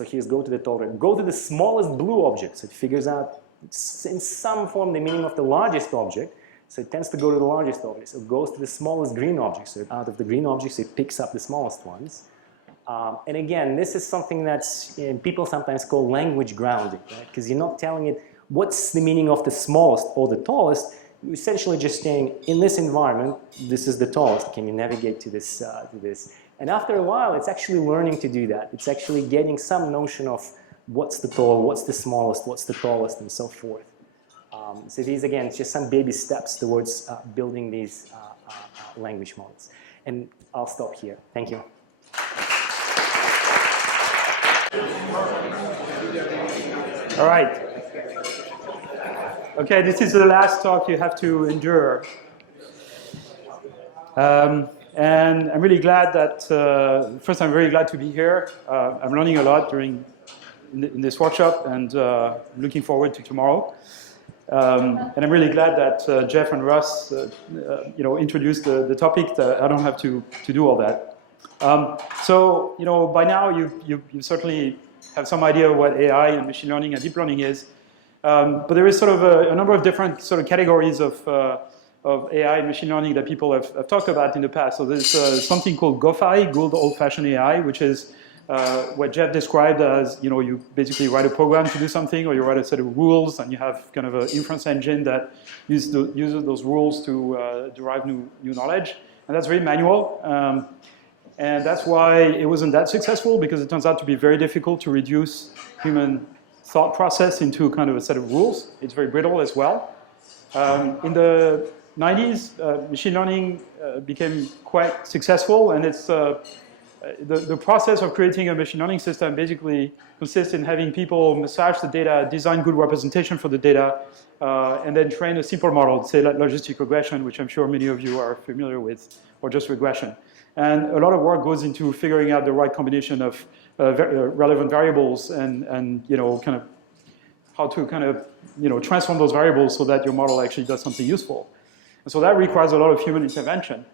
here's go to the tall red. Go to the smallest blue object. So it figures out in some form the meaning of the largest object. So it tends to go to the largest object. So it goes to the smallest green object. So out of the green objects, it picks up the smallest ones. And again, this is something that's people sometimes call language grounding, right? Because you're not telling it what's the meaning of the smallest or the tallest. You're essentially just saying, in this environment, this is the tallest. Can you navigate to this? And after a while, it's actually learning to do that. It's actually getting some notion of what's the tall, what's the smallest, what's the tallest, and so forth. So these, again, it's just some baby steps towards building these language models. And I'll stop here. Thank you. All right. Okay, this is the last talk you have to endure. And I'm really glad that, first I'm very glad to be here. I'm learning a lot in this workshop, and looking forward to tomorrow. And I'm really glad that Jeff and Russ introduced the topic. That I don't have to do all that. So by now you certainly have some idea of what AI and machine learning and deep learning is. But there is sort of a number of different sort of categories of AI and machine learning that people have talked about in the past. So there's something called GOFAI, good old-fashioned AI, which is what Jeff described as, you basically write a program to do something, or you write a set of rules, and you have kind of an inference engine that uses those rules to derive new knowledge. And that's very manual. And that's why it wasn't that successful, because it turns out to be very difficult to reduce human thought process into kind of a set of rules. It's very brittle as well. In the 90s, machine learning became quite successful, and it's the process of creating a machine learning system basically consists in having people massage the data, design good representation for the data, and then train a simple model, say like logistic regression, which I'm sure many of you are familiar with, or just regression. And a lot of work goes into figuring out the right combination of relevant variables and kind of how to kind of transform those variables so that your model actually does something useful. And so that requires a lot of human intervention.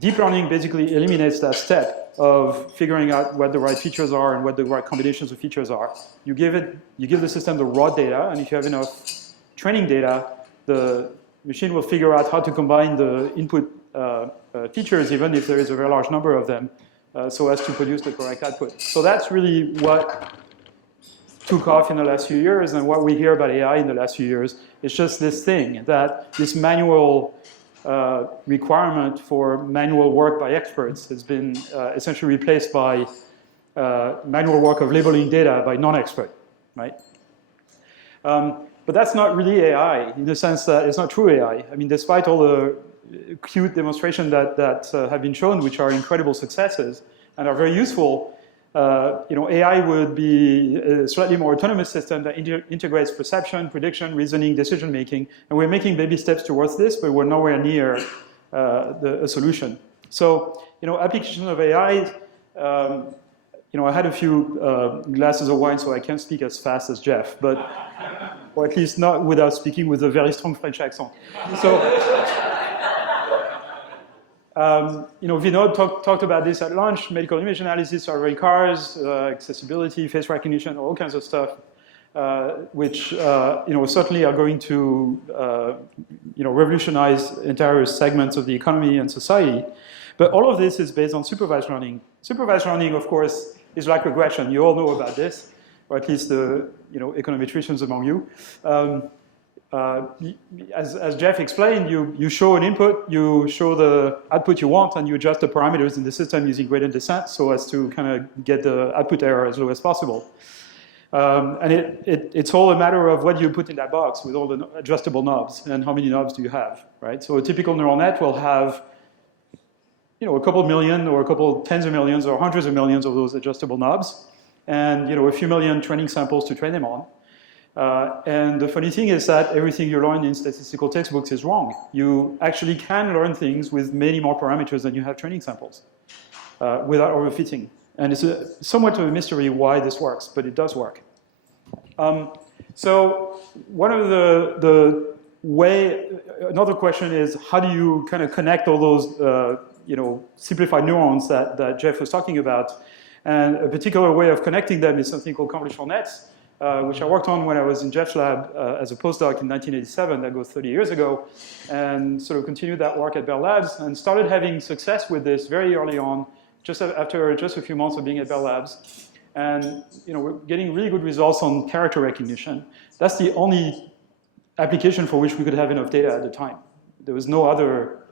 Deep learning basically eliminates that step of figuring out what the right features are and what the right combinations of features are. You give the system the raw data, and if you have enough training data, the machine will figure out how to combine the input features, even if there is a very large number of them, so as to produce the correct output. So that's really what took off in the last few years, and what we hear about AI in the last few years is just this thing, that this manual requirement for manual work by experts has been essentially replaced by manual work of labeling data by non-expert, right? But that's not really AI, in the sense that it's not true AI. I mean, despite all the cute demonstrations that have been shown, which are incredible successes, and are very useful, AI would be a slightly more autonomous system that integrates perception, prediction, reasoning, decision making, and we're making baby steps towards this, but we're nowhere near a solution. So, application of AI. I had a few glasses of wine, so I can't speak as fast as Jeff, but or at least not without speaking with a very strong French accent. So. Vinod talked about this at lunch, medical image analysis, survey cars, accessibility, face recognition, all kinds of stuff, which certainly are going to revolutionize entire segments of the economy and society. But all of this is based on supervised learning. Supervised learning, of course, is like regression. You all know about this, or at least the econometricians among you. As Jeff explained, you show an input, you show the output you want, and you adjust the parameters in the system using gradient descent so as to kind of get the output error as low as possible. And it's all a matter of what you put in that box with all the adjustable knobs and how many knobs do you have, right? So a typical neural net will have a couple million or a couple tens of millions or hundreds of millions of those adjustable knobs and a few million training samples to train them on. And the funny thing is that everything you learn in statistical textbooks is wrong. You actually can learn things with many more parameters than you have training samples without overfitting. And it's somewhat of a mystery why this works, but it does work. So one of another question is how do you kind of connect all those simplified neurons that Jeff was talking about? And a particular way of connecting them is something called convolutional nets, which I worked on when I was in Jeff's lab as a postdoc in 1987, that goes 30 years ago, and sort of continued that work at Bell Labs and started having success with this very early on, just after just a few months of being at Bell Labs. And we're getting really good results on character recognition. That's the only application for which we could have enough data at the time. There was no other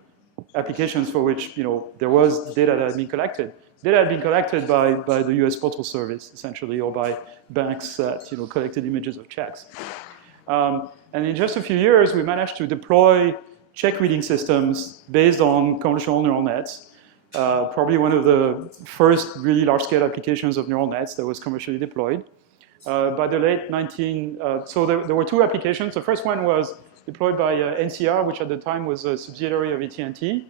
applications for which there was data that had been collected. Data had been collected by the US Postal Service, essentially, or by banks that collected images of checks. And in just a few years, we managed to deploy check reading systems based on convolutional neural nets. Probably one of the first really large-scale applications of neural nets that was commercially deployed. By the late so there were two applications. The first one was deployed by NCR, which at the time was a subsidiary of AT&T,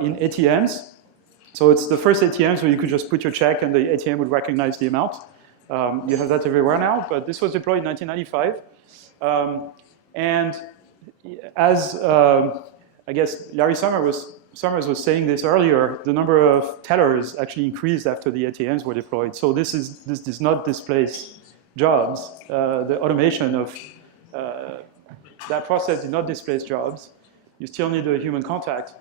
in ATMs. So it's the first ATMs where you could just put your check and the ATM would recognize the amount. You have that everywhere now, but this was deployed in 1995. And as I guess Larry Summers was saying this earlier, the number of tellers actually increased after the ATMs were deployed. So this does not displace jobs. The automation of that process did not displace jobs. You still need the human contact.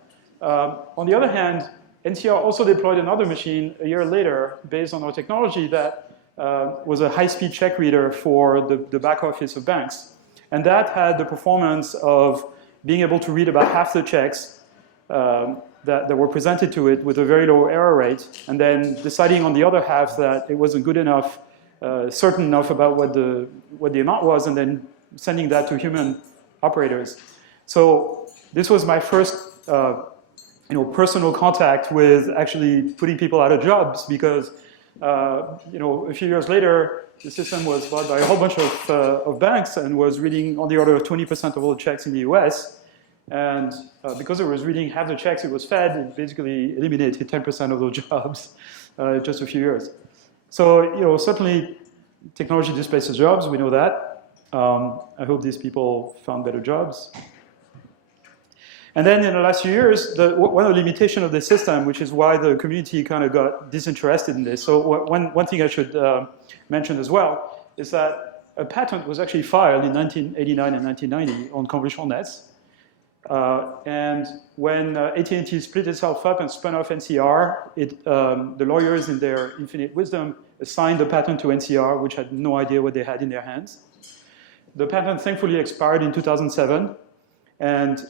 On the other hand, NCR also deployed another machine a year later based on our technology that was a high-speed check reader for the back office of banks. And that had the performance of being able to read about half the checks that were presented to it with a very low error rate, and then deciding on the other half that it wasn't good enough, certain enough about what the amount was, and then sending that to human operators. So this was my first personal contact with actually putting people out of jobs because a few years later, the system was bought by a whole bunch of banks and was reading on the order of 20% of all the checks in the US. And because it was reading half the checks it was fed, it basically eliminated 10% of those jobs in just a few years. So, certainly technology displaces jobs, we know that. I hope these people found better jobs. And then in the last few years, one of the limitations of the system, which is why the community kind of got disinterested in this. So one thing I should mention as well is that a patent was actually filed in 1989 and 1990 on convolutional nets. And when AT&T split itself up and spun off NCR, the lawyers in their infinite wisdom assigned the patent to NCR, which had no idea what they had in their hands. The patent thankfully expired in 2007. And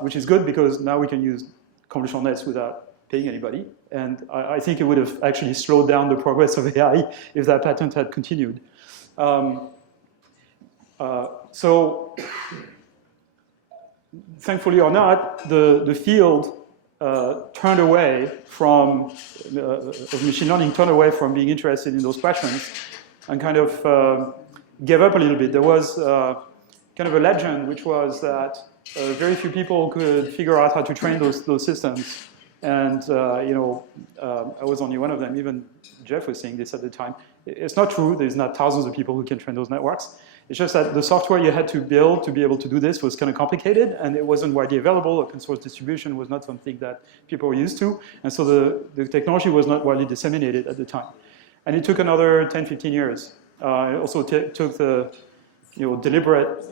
which is good because now we can use convolutional nets without paying anybody. And I think it would have actually slowed down the progress of AI if that patent had continued. So thankfully or not, the field turned away from, of machine learning, turned away from being interested in those questions and kind of gave up a little bit. There was kind of a legend, which was that very few people could figure out how to train those systems. And I was only one of them. Even Jeff was saying this at the time. It's not true. There's not thousands of people who can train those networks. It's just that the software you had to build to be able to do this was kind of complicated, and it wasn't widely available. Open source distribution was not something that people were used to. And so the technology was not widely disseminated at the time. And it took another 10, 15 years. It also took the deliberate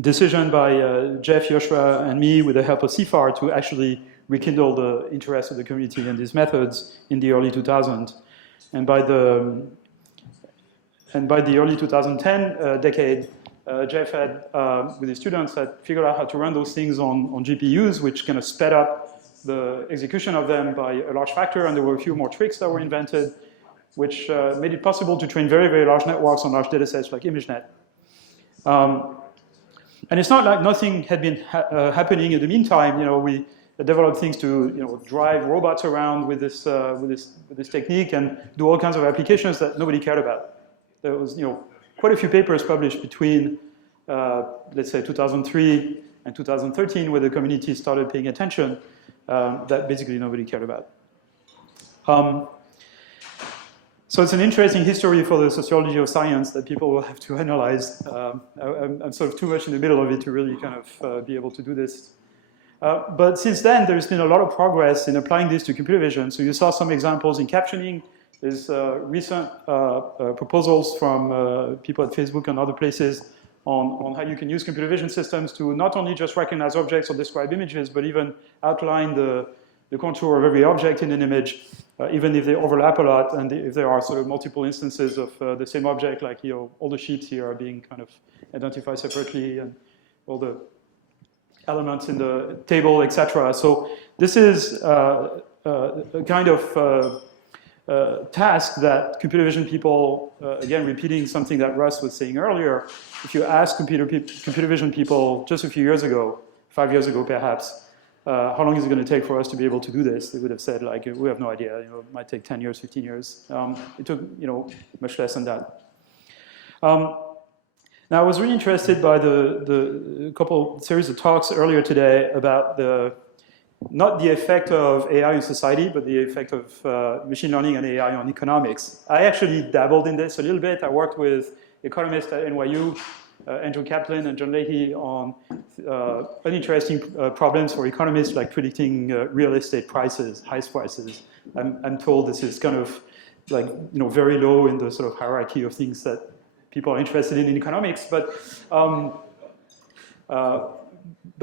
decision by Jeff, Joshua, and me with the help of CFAR to actually rekindle the interest of the community in these methods in the early 2000s. And by the early 2010 decade, Jeff had, with his students, had figured out how to run those things on GPUs, which kind of sped up the execution of them by a large factor, and there were a few more tricks that were invented, which made it possible to train very, very large networks on large data sets like ImageNet. And it's not like nothing had been happening in the meantime. We developed things to drive robots around with this technique and do all kinds of applications that nobody cared about. There was quite a few papers published between let's say 2003 and 2013 where the community started paying attention that basically nobody cared about. So it's an interesting history for the sociology of science that people will have to analyze. I'm sort of too much in the middle of it to really kind of be able to do this. But since then, there's been a lot of progress in applying this to computer vision. So you saw some examples in captioning. There's recent proposals from people at Facebook and other places on how you can use computer vision systems to not only just recognize objects or describe images, but even outline the contour of every object in an image, even if they overlap a lot and if there are sort of multiple instances of the same object, like all the sheets here are being kind of identified separately and all the elements in the table, etc. So this is a kind of task that computer vision people, again, repeating something that Russ was saying earlier, if you ask computer vision people just a few years ago, 5 years ago perhaps, how long is it going to take for us to be able to do this? They would have said, like, we have no idea. It might take 10 years, 15 years. It took, much less than that. Now, I was really interested by the series of talks earlier today about not the effect of AI in society, but the effect of machine learning and AI on economics. I actually dabbled in this a little bit. I worked with economists at NYU, Andrew Kaplan and John Leahy, on uninteresting problems for economists, like predicting real estate prices, house prices. I'm told this is kind of like very low in the sort of hierarchy of things that people are interested in economics, but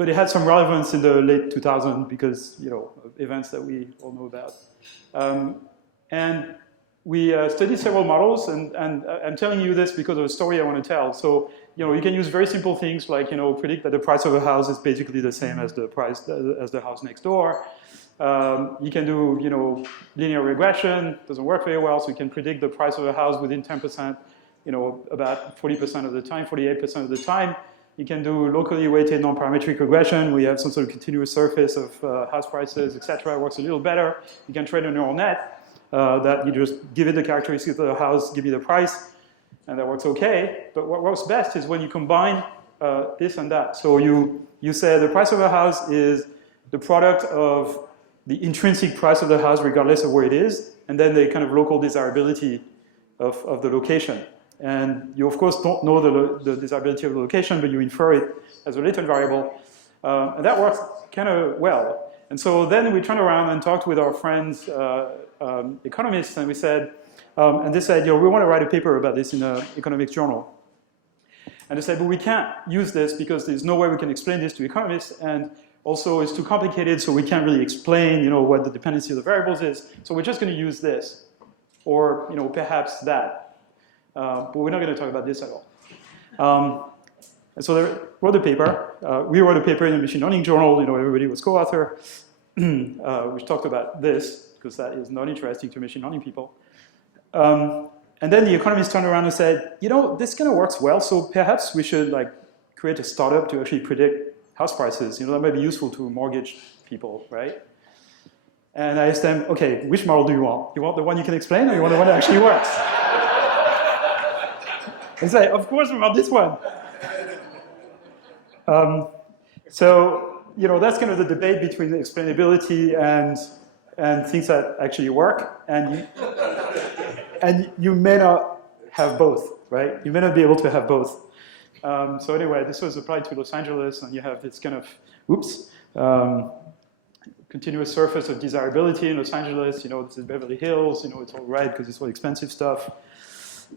it had some relevance in the late 2000s because of events that we all know about. And we studied several models, and I'm telling you this because of a story I want to tell. So you can use very simple things like predict that the price of a house is basically the same as the price as the house next door. You can do linear regression. Doesn't work very well, so you can predict the price of a house within 10%. About 40% of the time, 48% of the time. You can do locally weighted non-parametric regression. We have some sort of continuous surface of house prices, etc. It works a little better. You can train a neural net that you just give it the characteristics of the house, give you the price, and that works okay. But what works best is when you combine this and that. So you say the price of a house is the product of the intrinsic price of the house regardless of where it is, and then the kind of local desirability of the location. And you, of course, don't know the desirability of the location, but you infer it as a latent variable. And that works kind of well. And so then we turned around and talked with our friends, economists, and we said, and they said, we want to write a paper about this in an economics journal. And they said, but we can't use this because there's no way we can explain this to economists, and also it's too complicated, so we can't really explain, what the dependency of the variables is. So we're just going to use this, or perhaps that. But we're not going to talk about this at all. And so they wrote a paper. We wrote a paper in a machine learning journal. Everybody was co-author, which talked about this, because that is not interesting to machine learning people. And then the economists turned around and said, this kind of works well, so perhaps we should create a startup to actually predict house prices. That might be useful to mortgage people, right? And I asked them, okay, which model do you want? You want the one you can explain, or you want the one that actually works? They say, of course, we want this one. So, that's kind of the debate between explainability and things that actually work. And you may not have both, right? You may not be able to have both. So anyway, this was applied to Los Angeles, and you have this kind of, continuous surface of desirability in Los Angeles. This is Beverly Hills. It's all right because it's all expensive stuff.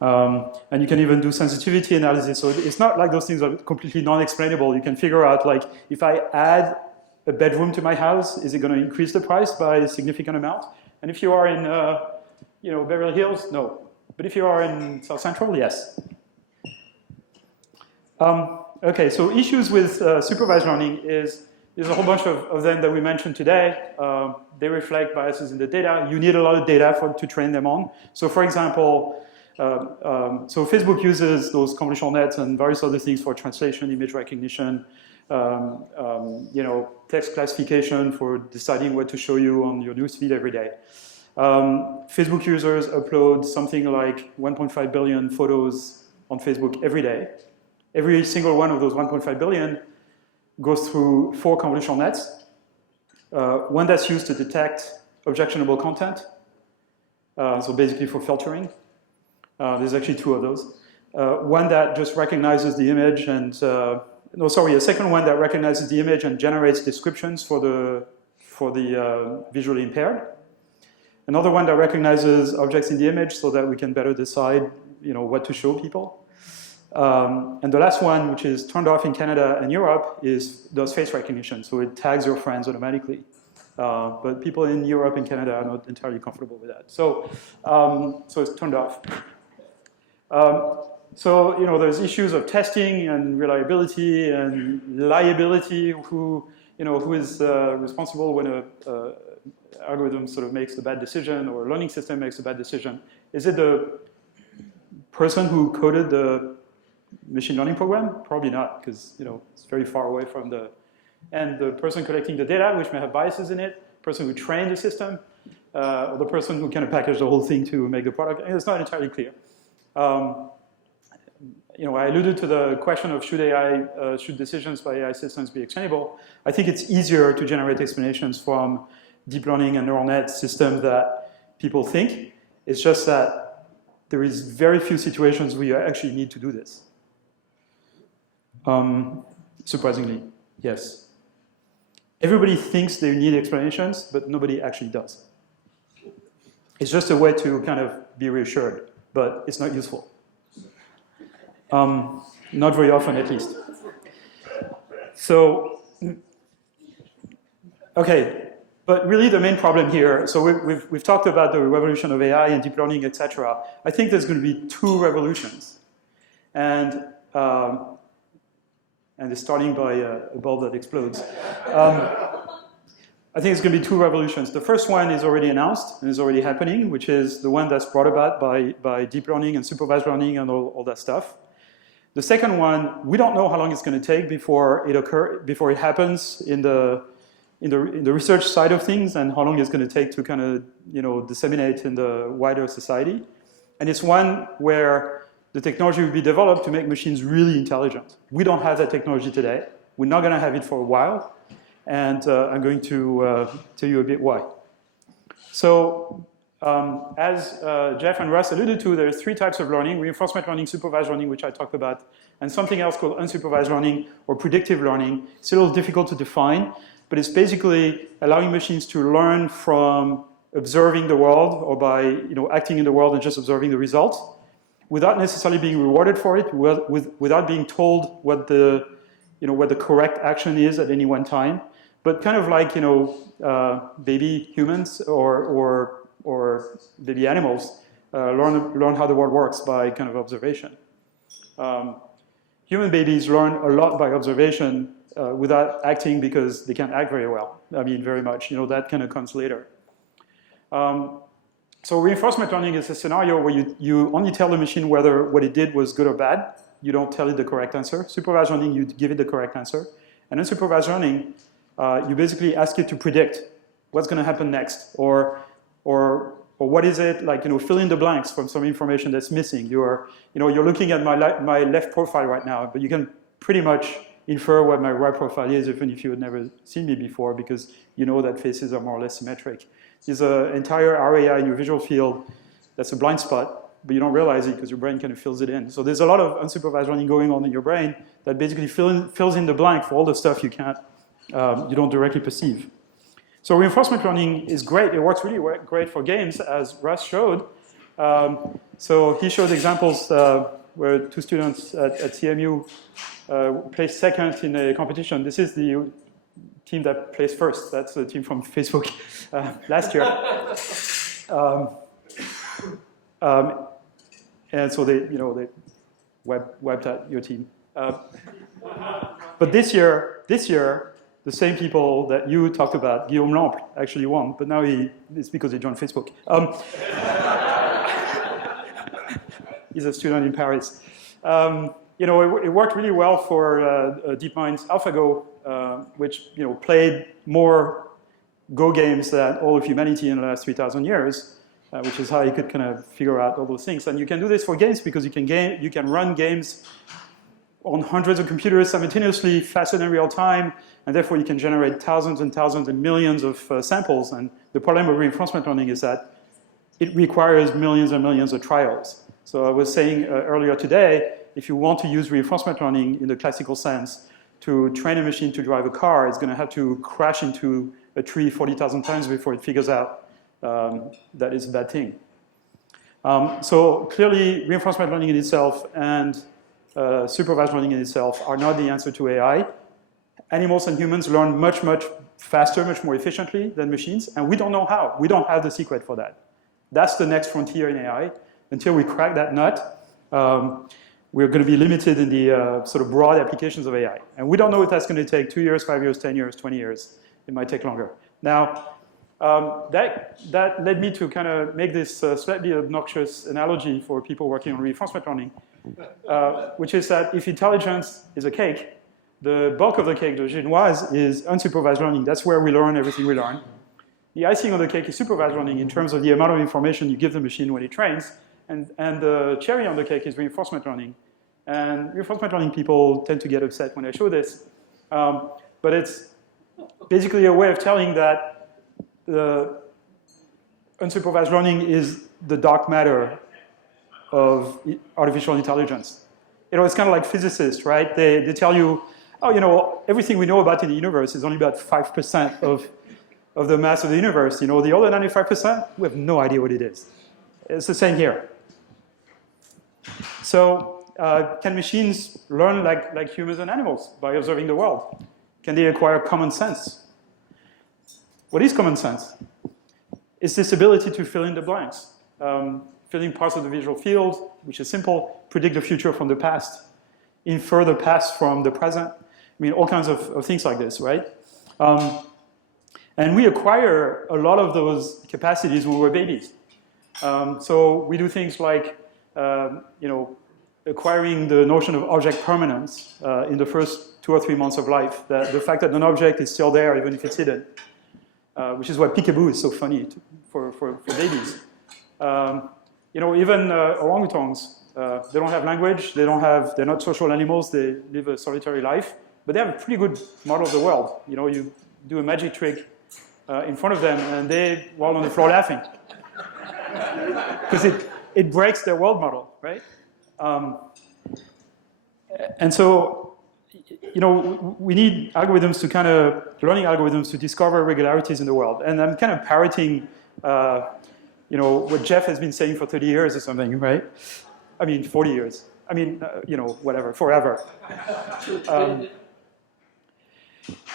And you can even do sensitivity analysis. So it's not like those things are completely non-explainable. You can figure out, like, if I add a bedroom to my house, is it going to increase the price by a significant amount? And if you are in, Beverly Hills, no. But if you are in South Central, yes. Okay, so issues with supervised learning is there's a whole bunch of them that we mentioned today. They reflect biases in the data. You need a lot of data to train them on. So for example, so Facebook uses those convolutional nets and various other things for translation, image recognition, text classification for deciding what to show you on your newsfeed every day. Facebook users upload something like 1.5 billion photos on Facebook every day. Every single one of those 1.5 billion goes through 4 convolutional nets. One that's used to detect objectionable content, so basically for filtering. There's actually 2 of those. One that just recognizes the image and, a second one that recognizes the image and generates descriptions for the visually impaired. Another one that recognizes objects in the image so that we can better decide, what to show people. And the last one, which is turned off in Canada and Europe, does face recognition. So it tags your friends automatically. But people in Europe and Canada are not entirely comfortable with that. So it's turned off. There's issues of testing and reliability and liability. Who is responsible when a algorithm sort of makes a bad decision, or a learning system makes a bad decision? Is it the person who coded the machine learning program? Probably not, because it's very far away from and the person collecting the data, which may have biases in it, the person who trained the system, or the person who kind of packaged the whole thing to make the product. And it's not entirely clear. I alluded to the question of should decisions by AI systems be explainable. I think it's easier to generate explanations from deep learning and neural net systems that people think. It's just that there is very few situations where you actually need to do this. Surprisingly, yes. Everybody thinks they need explanations, but nobody actually does. It's just a way to kind of be reassured, but it's not useful. Not very often, at least. So, okay. But really the main problem here, so we've talked about the revolution of AI and deep learning, etc. I think there's going to be 2 revolutions. And it's starting by a bulb that explodes. I think it's going to be 2 revolutions. The first one is already announced and is already happening, which is the one that's brought about by deep learning and supervised learning and all that stuff. The second one, we don't know how long it's going to take before it happens in the research side of things, and how long it's going to take to kind of disseminate in the wider society. And it's one where the technology will be developed to make machines really intelligent. We don't have that technology today. We're not going to have it for a while, and I'm going to tell you a bit why. So as Jeff and Russ alluded to, there's 3 types of learning: reinforcement learning, supervised learning, which I talked about, and something else called unsupervised learning or predictive learning. It's a little difficult to define, but it's basically allowing machines to learn from observing the world, or by acting in the world and just observing the results, without necessarily being rewarded for it, without being told what the correct action is at any one time, but kind of like baby humans or baby animals learn how the world works by kind of observation. Human babies learn a lot by observation without acting, because they can't act very well. I mean, very much. That kind of comes later. So reinforcement learning is a scenario where you only tell the machine whether what it did was good or bad. You don't tell it the correct answer. Supervised learning, you give it the correct answer. And unsupervised learning, you basically ask it to predict what's going to happen next, or what is it, like, fill in the blanks from some information that's missing. You're looking at my left profile right now, but you can pretty much infer what my right profile is, even if you had never seen me before, because you know that faces are more or less symmetric. There's an entire area in your visual field that's a blind spot, but you don't realize it because your brain kind of fills it in. So there's a lot of unsupervised learning going on in your brain that basically fills in the blank for all the stuff you don't directly perceive. So reinforcement learning is great. It works really great for games, as Russ showed. So he showed examples where two students at CMU placed second in a competition. This is the team that placed first. That's the team from Facebook last year. And so they wiped out your team. But this year, the same people that you talked about, Guillaume Lample, actually won, but now it's because he joined Facebook. He's a student in Paris. It worked really well for DeepMind's AlphaGo, which played more Go games than all of humanity in the last 3,000 years, which is how you could kind of figure out all those things. And you can do this for games because you can run games on hundreds of computers simultaneously, faster than real time, and therefore you can generate thousands and thousands and millions of samples. And the problem with reinforcement learning is that it requires millions and millions of trials. So I was saying earlier today, if you want to use reinforcement learning in the classical sense to train a machine to drive a car, it's going to have to crash into a tree 40,000 times before it figures out that it's a bad thing. So clearly, reinforcement learning in itself and supervised learning in itself are not the answer to AI. Animals and humans learn much, much faster, much more efficiently than machines, and we don't know how. We don't have the secret for that. That's the next frontier in AI. Until we crack that nut, we're going to be limited in the sort of broad applications of AI. And we don't know if that's going to take 2 years, 5 years, 10 years, 20 years. It might take longer. Now, that led me to kind of make this slightly obnoxious analogy for people working on reinforcement learning, which is that if intelligence is a cake, the bulk of the cake, the génoise, is unsupervised learning. That's where we learn everything we learn. The icing on the cake is supervised learning in terms of the amount of information you give the machine when it trains, and the cherry on the cake is reinforcement learning. And reinforcement learning people tend to get upset when I show this, but it's basically a way of telling that the unsupervised learning is the dark matter of artificial intelligence. It's kind of like physicists, right? They tell you, oh, everything we know about in the universe is only about 5% of the mass of the universe. The other 95%, we have no idea what it is. It's the same here. So can machines learn like humans and animals by observing the world? Can they acquire common sense? What is common sense? It's this ability to fill in the blanks. Fill in parts of the visual field, which is simple, predict the future from the past, infer the past from the present. All kinds of things like this, right? And we acquire a lot of those capacities when we're babies. So we do things like, acquiring the notion of object permanence in the first 2 or 3 months of life. The fact that an object is still there even if it's hidden, which is why peekaboo is so funny for babies. Even orangutans, they don't have language, they're not social animals, they live a solitary life, but they have a pretty good model of the world. You do a magic trick in front of them and they roll on the floor laughing. Because it breaks their world model, right? And so, we need algorithms to learning algorithms to discover irregularities in the world. And I'm kind of parroting, what Jeff has been saying for 30 years or something, right? 40 years. Whatever, forever.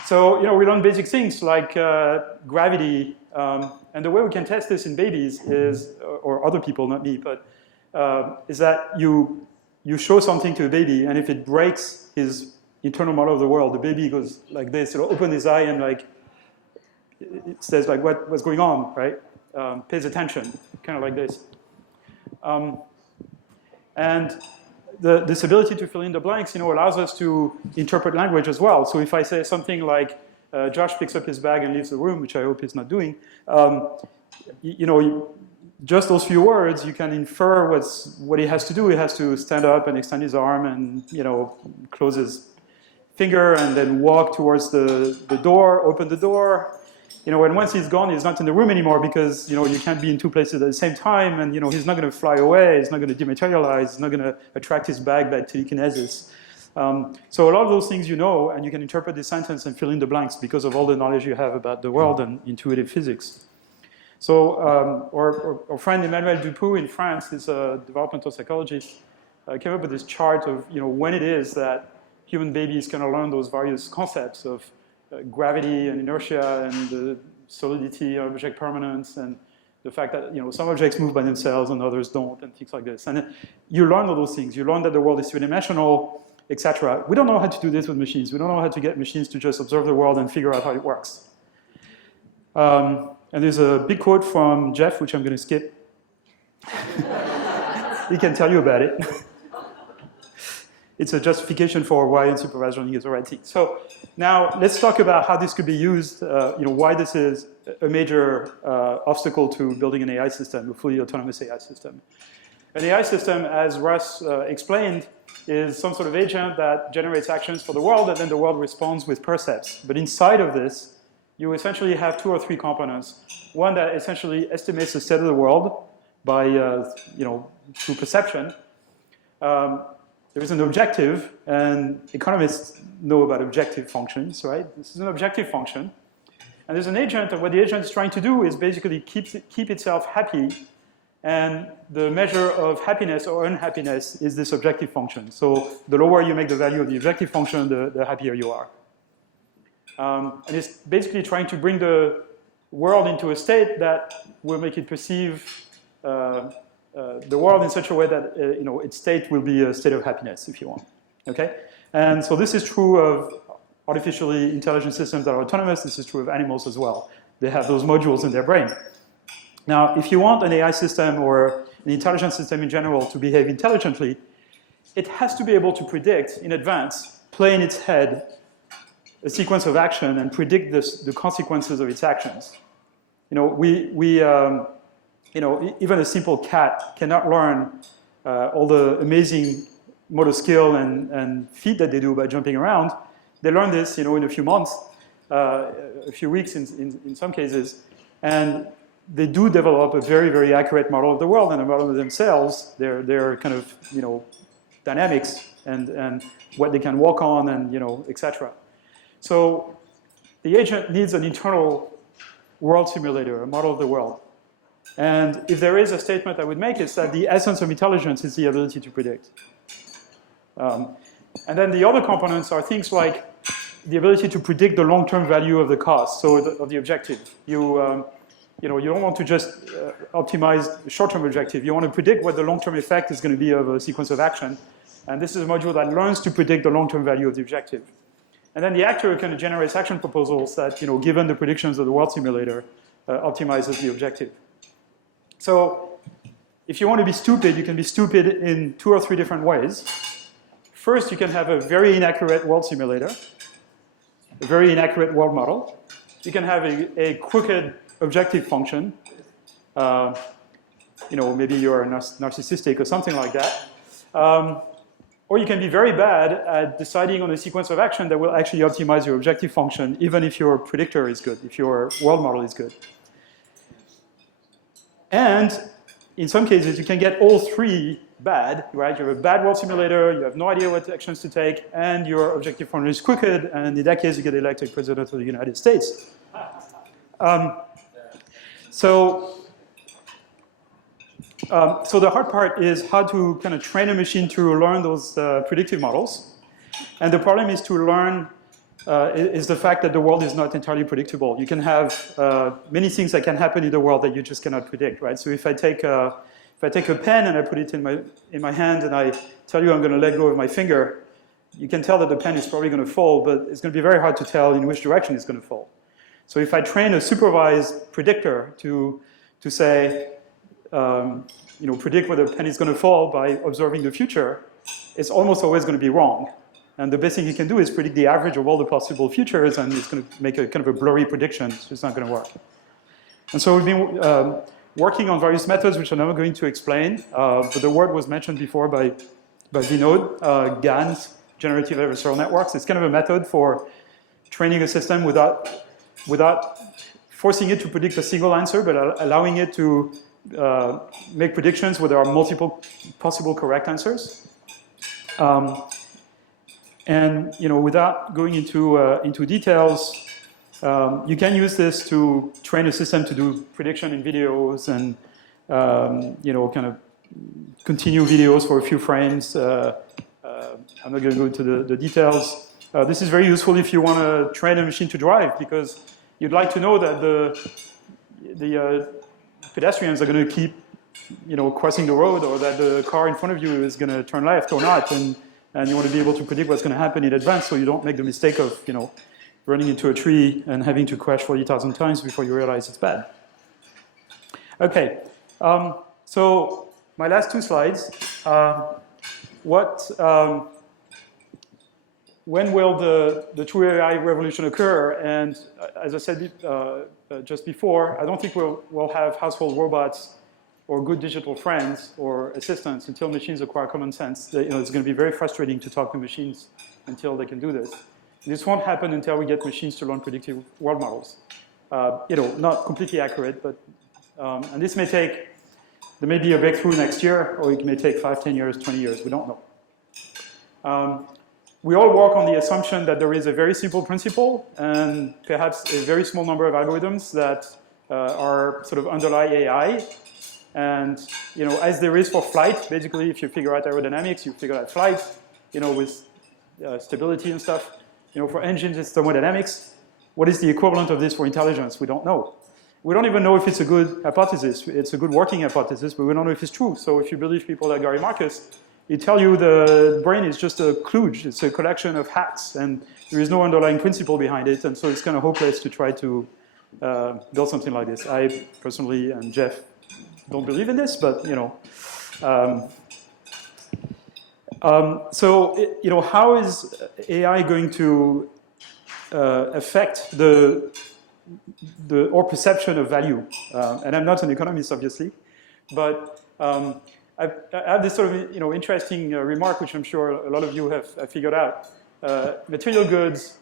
So, we learn basic things like gravity. And the way we can test this in babies is, or other people, not me, but is that you show something to a baby, and if it breaks his internal model of the world, the baby goes like this. It'll open his eye and it says what's going on, right? Pays attention, kind of like this. And this ability to fill in the blanks, allows us to interpret language as well. So if I say something like, Josh picks up his bag and leaves the room, which I hope he's not doing, just those few words, you can infer what he has to do. He has to stand up and extend his arm and, close his finger and then walk towards the door, open the door. And once he's gone, he's not in the room anymore because, you can't be in two places at the same time. And, he's not going to fly away. He's not going to dematerialize. He's not going to attract his bag by telekinesis. So a lot of those things and you can interpret the sentence and fill in the blanks because of all the knowledge you have about the world and intuitive physics. So our friend Emmanuel Dupoux in France is a developmental psychologist, came up with this chart of when it is that human babies can learn those various concepts of gravity and inertia and the solidity of object permanence and the fact that some objects move by themselves and others don't and things like this. And you learn all those things. You learn that the world is three-dimensional, etc. We don't know how to do this with machines. We don't know how to get machines to just observe the world and figure out how it works. And there's a big quote from Jeff, which I'm going to skip. He can tell you about it. It's a justification for why unsupervised learning is the right thing. So now let's talk about how this could be used, why this is a major obstacle to building an AI system, a fully autonomous AI system. An AI system, as Russ explained, is some sort of agent that generates actions for the world, and then the world responds with percepts. But inside of this, you essentially have two or three components. One that essentially estimates the state of the world by, through perception. There is an objective, and economists know about objective functions, right? This is an objective function. And there's an agent, and what the agent is trying to do is basically keep itself happy, and the measure of happiness or unhappiness is this objective function. So the lower you make the value of the objective function, the happier you are. And it's basically trying to bring the world into a state that will make it perceive the world in such a way that its state will be a state of happiness, if you want. Okay? And so this is true of artificially intelligent systems that are autonomous. This is true of animals as well. They have those modules in their brain. Now, if you want an AI system or an intelligent system in general to behave intelligently, it has to be able to predict in advance, play in its head a sequence of action and predict the consequences of its actions. Even a simple cat cannot learn all the amazing motor skill and feat that they do by jumping around. They learn this, in a few months, a few weeks in some cases, and they do develop a very, very accurate model of the world and a model of themselves, their kind of, dynamics and what they can walk on and, etc. So the agent needs an internal world simulator, a model of the world. And if there is a statement I would make, it's that the essence of intelligence is the ability to predict. And then the other components are things like the ability to predict the long-term value of the cost, so of the objective. You don't want to just optimize the short-term objective. You want to predict what the long-term effect is going to be of a sequence of action. And this is a module that learns to predict the long-term value of the objective. And then the actor kind of generates action proposals that, given the predictions of the world simulator, optimizes the objective. So if you want to be stupid, you can be stupid in 2 or 3 different ways. First, you can have a very inaccurate world simulator, a very inaccurate world model. You can have a crooked objective function. Maybe you're narcissistic or something like that. Or you can be very bad at deciding on a sequence of action that will actually optimize your objective function, even if your predictor is good, if your world model is good. And in some cases, you can get all 3 bad, right? You have a bad world simulator, you have no idea what actions to take, and your objective function is crooked, and in that case, you get elected president of the United States. So the hard part is how to kind of train a machine to learn those predictive models. And the problem is to learn is the fact that the world is not entirely predictable. You can have many things that can happen in the world that you just cannot predict, right? So if I take a pen and I put it in my hand and I tell you I'm going to let go of my finger, you can tell that the pen is probably going to fall, but it's going to be very hard to tell in which direction it's going to fall. So if I train a supervised predictor to say, predict where the pen is going to fall by observing the future, it's almost always going to be wrong. And the best thing you can do is predict the average of all the possible futures, and it's going to make a kind of a blurry prediction, so it's not going to work. And so we've been working on various methods, which I'm not going to explain, but the word was mentioned before by Vinod, GANs, Generative Adversarial Networks. It's kind of a method for training a system without forcing it to predict a single answer, but allowing it to make predictions where there are multiple possible correct answers. And without going into details, you can use this to train a system to do prediction in videos and kind of continue videos for a few frames. I'm not going to go into the details. This is very useful if you want to train a machine to drive, because you'd like to know that the pedestrians are going to keep crossing the road, or that the car in front of you is going to turn left or not, and you want to be able to predict what's going to happen in advance, so you don't make the mistake of running into a tree and having to crash 40,000 times before you realize it's bad. Okay, so my last two slides. When will the true AI revolution occur? And as I said just before, I don't think we'll have household robots or good digital friends or assistants until machines acquire common sense. It's going to be very frustrating to talk to machines until they can do this. This won't happen until we get machines to learn predictive world models. Not completely accurate, but and this there may be a breakthrough next year, or it may take 5, 10 years, 20 years. We don't know. We all work on the assumption that there is a very simple principle and perhaps a very small number of algorithms that are sort of underlie AI. And as there is for flight, basically, if you figure out aerodynamics, you figure out flight, with stability and stuff. For engines, it's thermodynamics. What is the equivalent of this for intelligence? We don't know. We don't even know if it's a good hypothesis. It's a good working hypothesis, but we don't know if it's true. So if you believe people like Gary Marcus, they tell you the brain is just a kludge. It's a collection of hats, and there is no underlying principle behind it, and so it's kind of hopeless to try to build something like this. I personally, and Jeff, don't believe in this, but how is AI going to affect our perception of value? And I'm not an economist, obviously, but I have this sort of interesting remark, which I'm sure a lot of you have figured out. Material goods,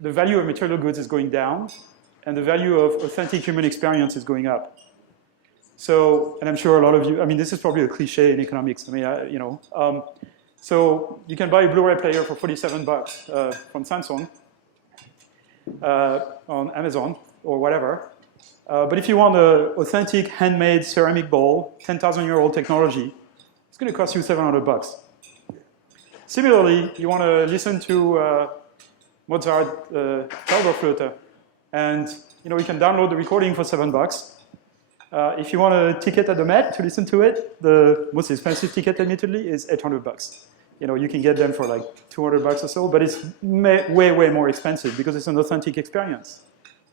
the value of material goods is going down, and the value of authentic human experience is going up. So, and I'm sure a lot of you, this is probably a cliche in economics. So you can buy a Blu-ray player for $47 from Samsung on Amazon or whatever. But if you want an authentic handmade ceramic bowl, 10,000-year-old technology, it's going to cost you $700. Similarly, you want to listen to Mozart Zauberflöte, and you can download the recording for $7. If you want a ticket at the Met to listen to it, the most expensive ticket, admittedly, is $800. You can get them for like $200 or so, but it's way more expensive because it's an authentic experience.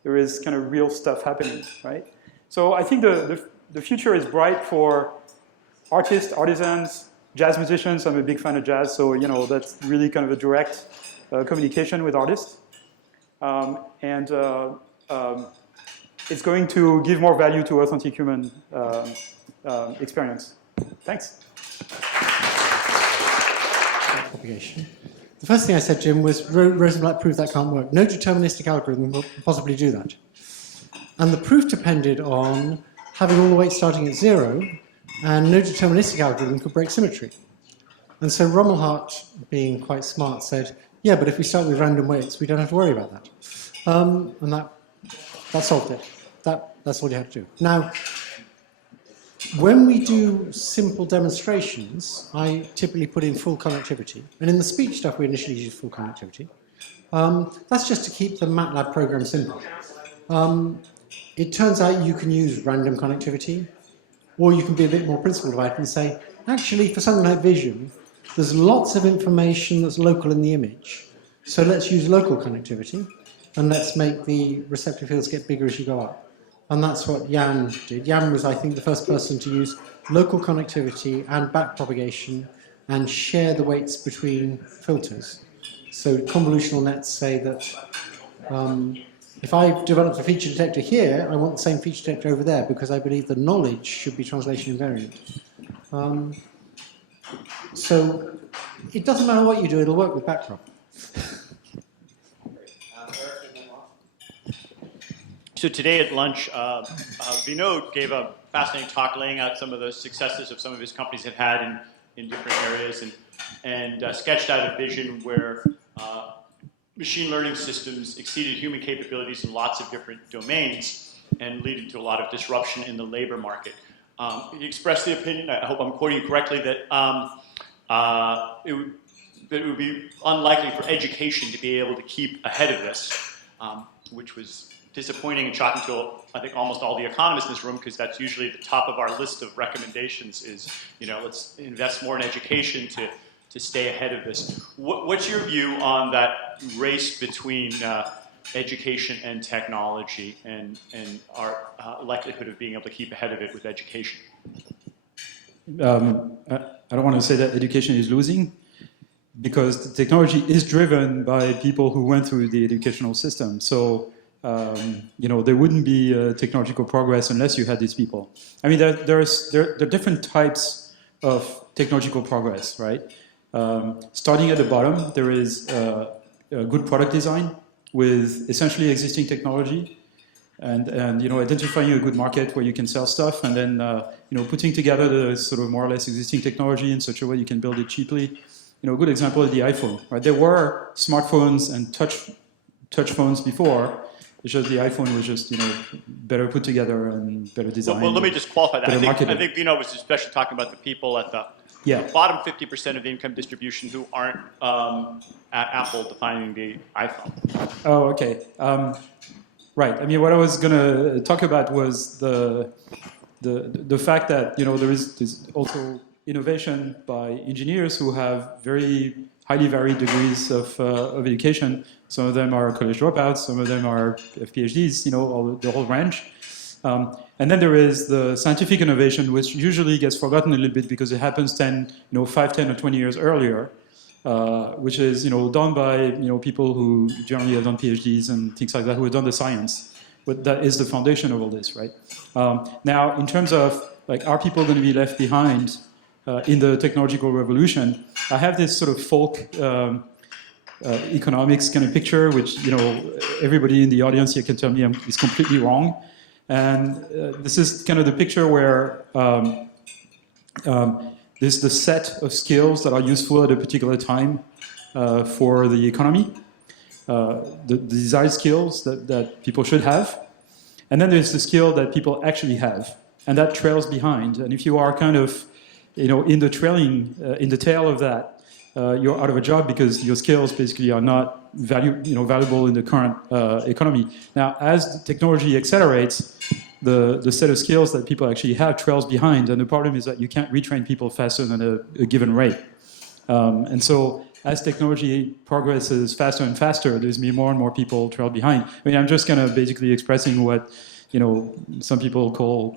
There is kind of real stuff happening, right? So I think the future is bright for artists, artisans, jazz musicians. I'm a big fan of jazz, so that's really kind of a direct communication with artists. It's going to give more value to authentic human experience. Thanks. Propagation. The first thing I said, Jim, was Rosenblatt proved that can't work. No deterministic algorithm will possibly do that. And the proof depended on having all the weights starting at 0, and no deterministic algorithm could break symmetry. And so Rommelhart, being quite smart, said, yeah, but if we start with random weights, we don't have to worry about that. And that solved it. That's all you have to do. Now, when we do simple demonstrations, I typically put in full connectivity. And in the speech stuff, we initially use full connectivity. That's just to keep the MATLAB program simple. It turns out you can use random connectivity, or you can be a bit more principled about it and say, actually, for something like vision, there's lots of information that's local in the image. So let's use local connectivity, and let's make the receptive fields get bigger as you go up. And that's what Jan did. Jan was, I think, the first person to use local connectivity and backpropagation and share the weights between filters. So convolutional nets say that if I've developed a feature detector here, I want the same feature detector over there because I believe the knowledge should be translation invariant. So it doesn't matter what you do, it'll work with backprop. So today at lunch, Vinod gave a fascinating talk laying out some of the successes of some of his companies have had in different areas and sketched out a vision where machine learning systems exceeded human capabilities in lots of different domains and leading to a lot of disruption in the labor market. He expressed the opinion, I hope I'm quoting you correctly, that it would be unlikely for education to be able to keep ahead of this, which was disappointing and shocking to, I think, almost all the economists in this room, because that's usually the top of our list of recommendations is, let's invest more in education to stay ahead of this. What's your view on that race between education and technology and our likelihood of being able to keep ahead of it with education? I don't want to say that education is losing, because the technology is driven by people who went through the educational system. So, there wouldn't be technological progress unless you had these people. I mean, there are different types of technological progress, right? Starting at the bottom, there is a good product design with essentially existing technology, and identifying a good market where you can sell stuff, and then putting together the sort of more or less existing technology in such a way you can build it cheaply. A good example is the iPhone, right? There were smartphones and touch phones before. It's just the iPhone was just better put together and better designed. Well, let me just qualify that. I think Vino was especially talking about the people at the bottom 50% of the income distribution who aren't at Apple defining the iPhone. Oh, okay. Right. I mean, what I was going to talk about was the fact that there is also innovation by engineers who have very highly varied degrees of education. Some of them are college dropouts, some of them are PhDs, the whole range. And then there is the scientific innovation, which usually gets forgotten a little bit because it happens 5, 10, or 20 years earlier, which is done by people who generally have done PhDs and things like that, who have done the science. But that is the foundation of all this, right? Now, in terms of are people going to be left behind in the technological revolution? I have this sort of folk economics kind of picture, which everybody in the audience here can tell me is completely wrong. And this is kind of the picture where there's the set of skills that are useful at a particular time for the economy, the desired skills that people should have. And then there's the skill that people actually have, and that trails behind. And if you are kind of in the tail of that, you're out of a job because your skills basically are not valuable in the current economy. Now, as the technology accelerates, the set of skills that people actually have trails behind, and the problem is that you can't retrain people faster than a given rate. And so, as technology progresses faster and faster, there's more and more people trail behind. I mean, I'm just kind of basically expressing what some people call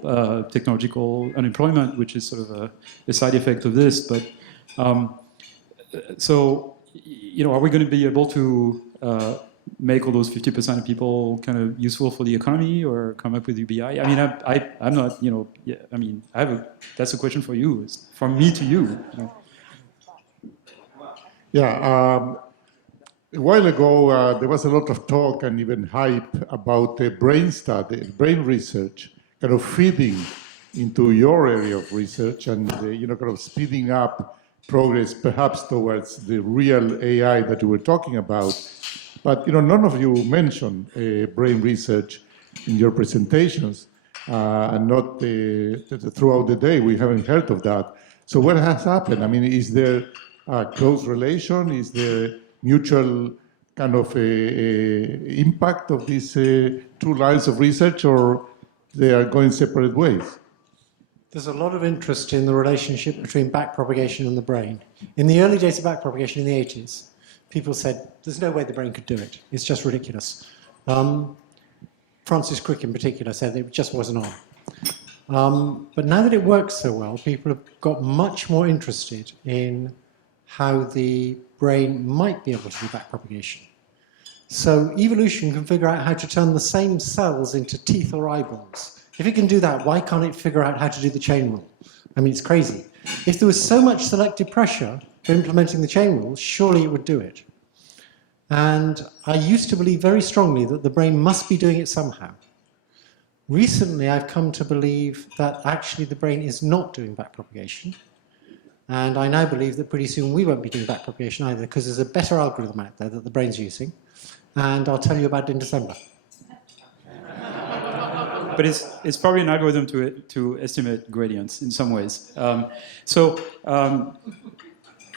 technological unemployment, which is sort of a side effect of this. But so, are we going to be able to make all those 50% of people kind of useful for the economy, or come up with UBI? I mean, I'm not. I mean, that's a question for you. It's from me to you. Yeah. A while ago, there was a lot of talk and even hype about the brain study, brain research, kind of feeding into your area of research and kind of speeding up progress, perhaps towards the real AI that you were talking about. But none of you mentioned brain research in your presentations, and not throughout the day. We haven't heard of that. So what has happened? I mean, is there a close relation? Is there mutual kind of impact of these two lines of research, or they are going separate ways? There's a lot of interest in the relationship between backpropagation and the brain. In the early days of backpropagation in the 80s, people said, there's no way the brain could do it. It's just ridiculous. Francis Crick in particular said it just wasn't on. But now that it works so well, people have got much more interested in how the brain might be able to do backpropagation. So evolution can figure out how to turn the same cells into teeth or eyeballs. If it can do that, why can't it figure out how to do the chain rule? I mean, it's crazy. If there was so much selective pressure for implementing the chain rule, surely it would do it. And I used to believe very strongly that the brain must be doing it somehow. Recently, I've come to believe that actually the brain is not doing backpropagation. And I now believe that pretty soon we won't be doing backpropagation either, because there's a better algorithm out there that the brain's using. And I'll tell you about it in December. But it's probably an algorithm to estimate gradients in some ways. So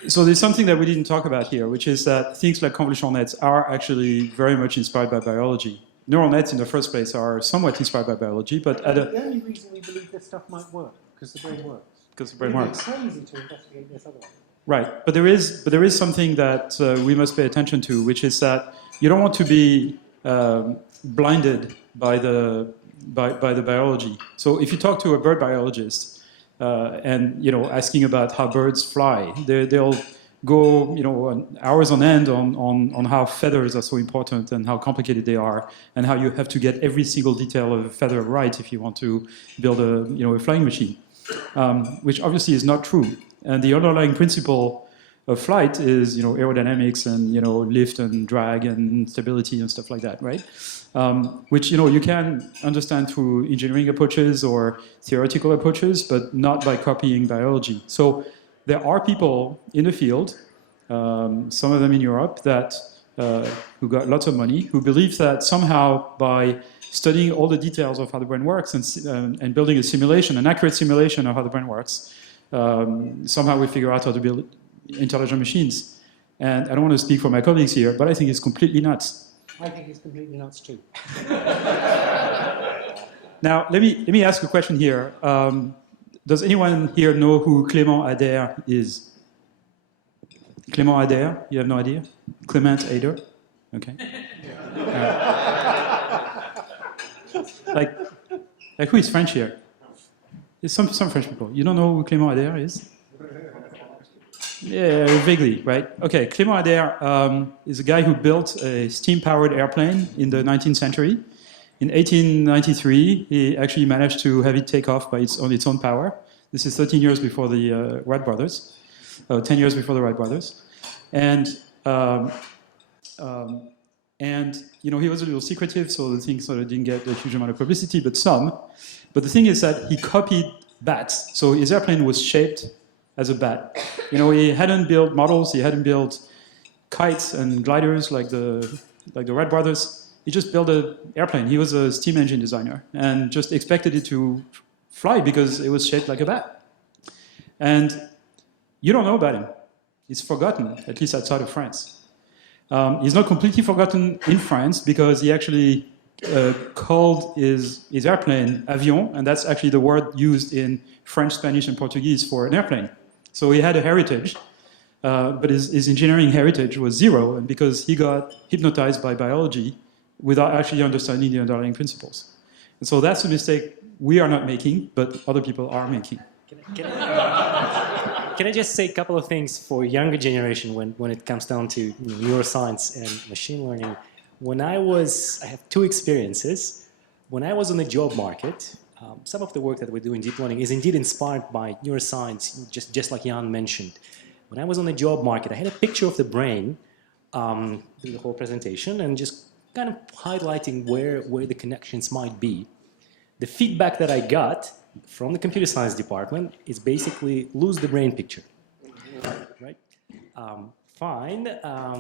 there's something that we didn't talk about here, which is that things like convolutional nets are actually very much inspired by biology. Neural nets in the first place are somewhat inspired by biology, but the only reason we believe this stuff might work, because the brain works. Because the brain works. It's crazy to investigate this otherwise. Right, but there is something that we must pay attention to, which is that you don't want to be blinded by the biology. So if you talk to a bird biologist and asking about how birds fly, they'll go hours on end on how feathers are so important and how complicated they are, and how you have to get every single detail of a feather right if you want to build a flying machine, which obviously is not true. And the underlying principle of flight is aerodynamics and lift and drag and stability and stuff like that, right? Which you can understand through engineering approaches or theoretical approaches, but not by copying biology. So there are people in the field, some of them in Europe, that who got lots of money, who believe that somehow by studying all the details of how the brain works and building a simulation, an accurate simulation of how the brain works, somehow we figure out how to build intelligent machines. And I don't want to speak for my colleagues here, but I think it's completely nuts. I think it's completely nuts too. Now, let me ask a question here. Does anyone here know who Clément Ader is? Clément Ader? You have no idea? Clement Ader? Okay. Like who is French here? There's some French people. You don't know who Clément Ader is? Yeah, vaguely, right? Okay, Clément Ader is a guy who built a steam-powered airplane in the 19th century. In 1893, he actually managed to have it take off on its own power. This is 13 years before the Wright brothers, 10 years before the Wright brothers. And he was a little secretive, so the thing sort of didn't get a huge amount of publicity, but some. But the thing is that he copied bats. So his airplane was shaped as a bat. He hadn't built models, he hadn't built kites and gliders like the Wright brothers. He just built an airplane. He was a steam engine designer and just expected it to fly because it was shaped like a bat. And you don't know about him. He's forgotten, at least outside of France. He's not completely forgotten in France because he actually called his airplane avion, and that's actually the word used in French, Spanish, and Portuguese for an airplane. So he had a heritage, but his engineering heritage was zero, and because he got hypnotized by biology without actually understanding the underlying principles. And so that's a mistake we are not making, but other people are making. Can I just say a couple of things for younger generation when it comes down to neuroscience and machine learning? I have two experiences. When I was on the job market, some of the work that we do in deep learning is indeed inspired by neuroscience, just like Jan mentioned. When I was on the job market, I had a picture of the brain through the whole presentation and just kind of highlighting where the connections might be. The feedback that I got from the computer science department is basically lose the brain picture, right? Fine,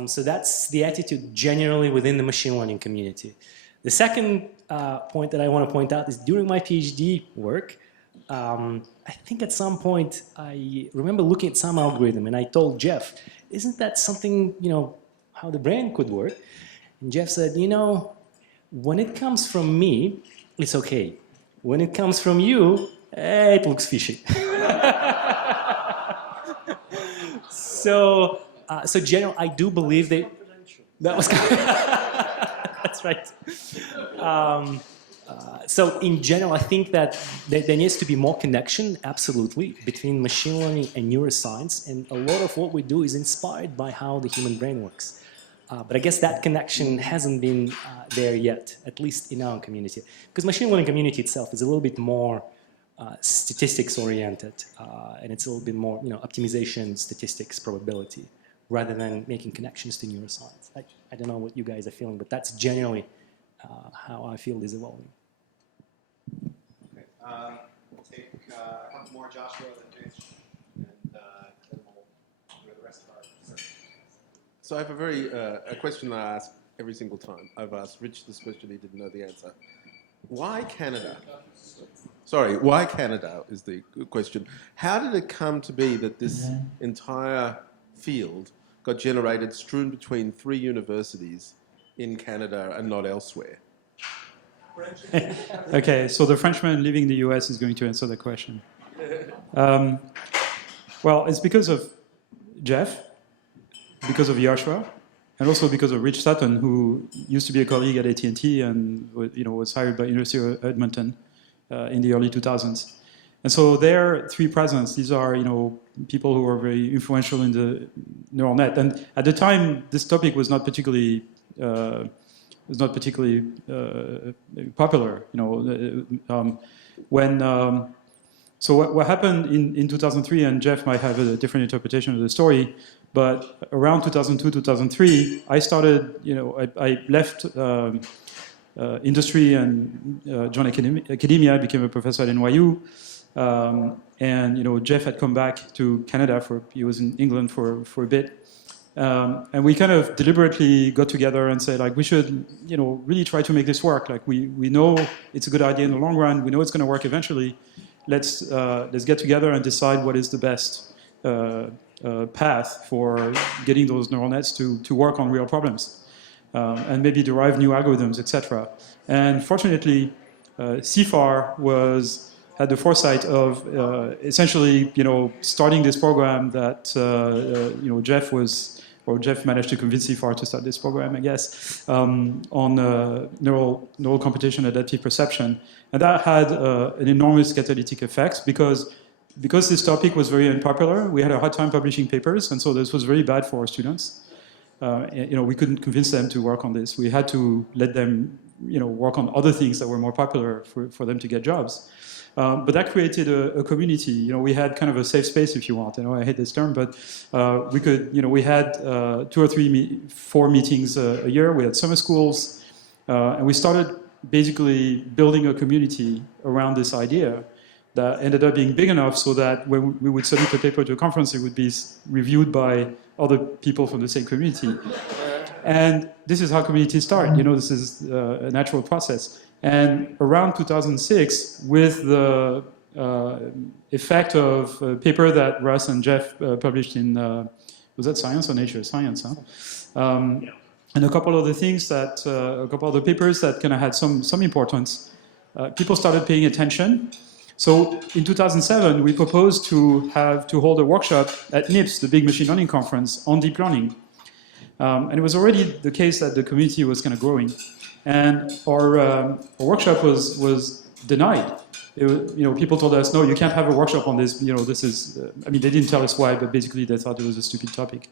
so that's the attitude generally within the machine learning community. The second point that I want to point out is during my PhD work, I think at some point I remember looking at some algorithm and I told Jeff, isn't that something, how the brain could work? And Jeff said, when it comes from me, it's okay. When it comes from you, it looks fishy. So general, I do believe that was that's right. So in general, I think that there needs to be more connection, absolutely, between machine learning and neuroscience. And a lot of what we do is inspired by how the human brain works. But I guess that connection hasn't been there yet, at least in our community. Because machine learning community itself is a little bit more statistics oriented, and it's a little bit more, optimization, statistics, probability, rather than making connections to neuroscience. I don't know what you guys are feeling, but that's generally how our field is evolving. Okay, we'll take a couple more, Joshua, then James, and then we'll do the rest of our research. So I have a question I ask every single time. I've asked Rich this question, he didn't know the answer. Why Canada? Sorry, why Canada is the question. How did it come to be that this entire field got generated strewn between 3 universities in Canada and not elsewhere? Okay, so the Frenchman living in the US is going to answer the question. Well, it's because of Jeff, because of Joshua, and also because of Rich Sutton, who used to be a colleague at AT&T and was hired by University of Edmonton in the early 2000s. And so their 3 presidents, these are people who are very influential in the neural net. And at the time, this topic was not particularly popular. So what happened in 2003, and Jeff might have a different interpretation of the story, but around 2002, 2003, I started, I left industry and joined academia. I became a professor at NYU. And Jeff had come back to Canada he was in England for a bit. And we kind of deliberately got together and said, we should, really try to make this work. We know it's a good idea in the long run. We know it's going to work eventually. Let's get together and decide what is the best path for getting those neural nets to work on real problems, and maybe derive new algorithms, etc. And fortunately, CFAR had the foresight of essentially, starting this program that Jeff managed to convince CFAR to start this program, I guess, on neural computation adaptive perception. And that had an enormous catalytic effect because this topic was very unpopular. We had a hard time publishing papers, and so this was very bad for our students. We couldn't convince them to work on this. We had to let them, work on other things that were more popular for them to get jobs. But that created a community. We had kind of a safe space, if you want. I hate this term, but we could, we had 2 or 3, 4 meetings a year. We had summer schools, and we started basically building a community around this idea that ended up being big enough so that when we would submit a paper to a conference, it would be reviewed by other people from the same community. And this is how communities start. This is a natural process. And around 2006, with the effect of a paper that Russ and Jeff published in, was that Science or Nature? Science, huh? And a couple other things a couple other papers that kind of had some importance. People started paying attention. So in 2007, we proposed to hold a workshop at NIPS, the big machine learning conference, on deep learning. And it was already the case that the community was kind of growing. And our workshop was denied. People told us, no, you can't have a workshop on this. This is, they didn't tell us why, but basically they thought it was a stupid topic.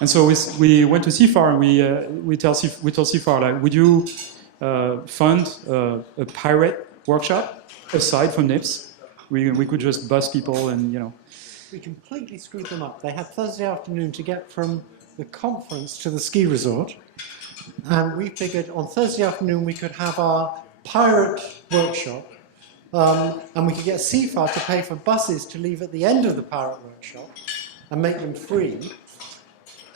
And so we went to CFAR and we told CFAR, would you fund a pirate workshop aside from NIPS? We could just bus people and, We completely screwed them up. They had Thursday afternoon to get from the conference to the ski resort. And we figured on Thursday afternoon we could have our pirate workshop, and we could get CFAR to pay for buses to leave at the end of the pirate workshop and make them free.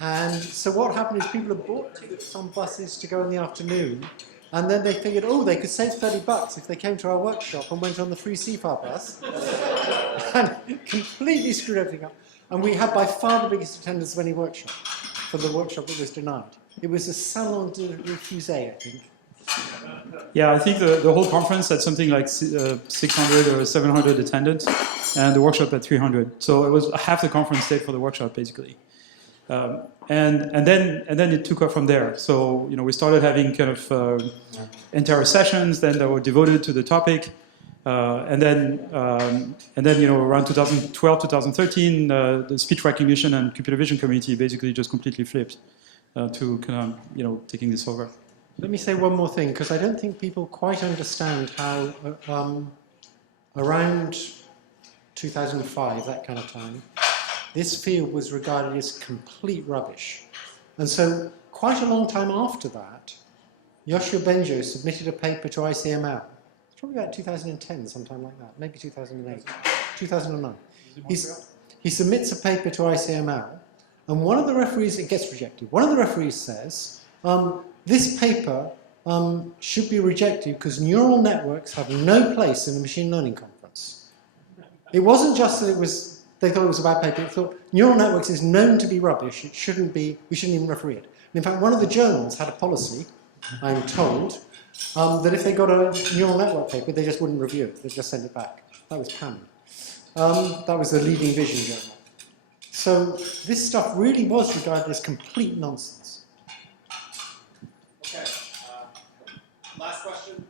And so what happened is people had bought tickets on buses to go in the afternoon, and then they figured, they could save $30 if they came to our workshop and went on the free CFAR bus, and completely screwed everything up. And we had by far the biggest attendance of any workshop for the workshop that was denied. It was a salon de refusé, I think. Yeah, I think the whole conference had something like 600 or 700 attendants, and the workshop had 300. So it was half the conference stayed for the workshop, basically. And then it took off from there. So we started having kind of entire sessions then that were devoted to the topic, and then around 2012, 2013, the speech recognition and computer vision community basically just completely flipped to kind of taking this over. Let me say one more thing, because I don't think people quite understand how around 2005, that kind of time, this field was regarded as complete rubbish. And so quite a long time after that, Yoshua Benjo submitted a paper to ICML. It's probably about 2010, sometime like that, maybe 2008, 2009. He submits a paper to ICML, and one of the referees, it gets rejected. One of the referees says, this paper should be rejected because neural networks have no place in a machine learning conference. It wasn't just that they thought it was a bad paper. They thought neural networks is known to be rubbish. We shouldn't even referee it. And in fact, one of the journals had a policy, I'm told, that if they got a neural network paper, they just wouldn't review it. They'd just send it back. That was PAM. That was the leading vision journal. So this stuff really was regarded as complete nonsense. Okay. Last question.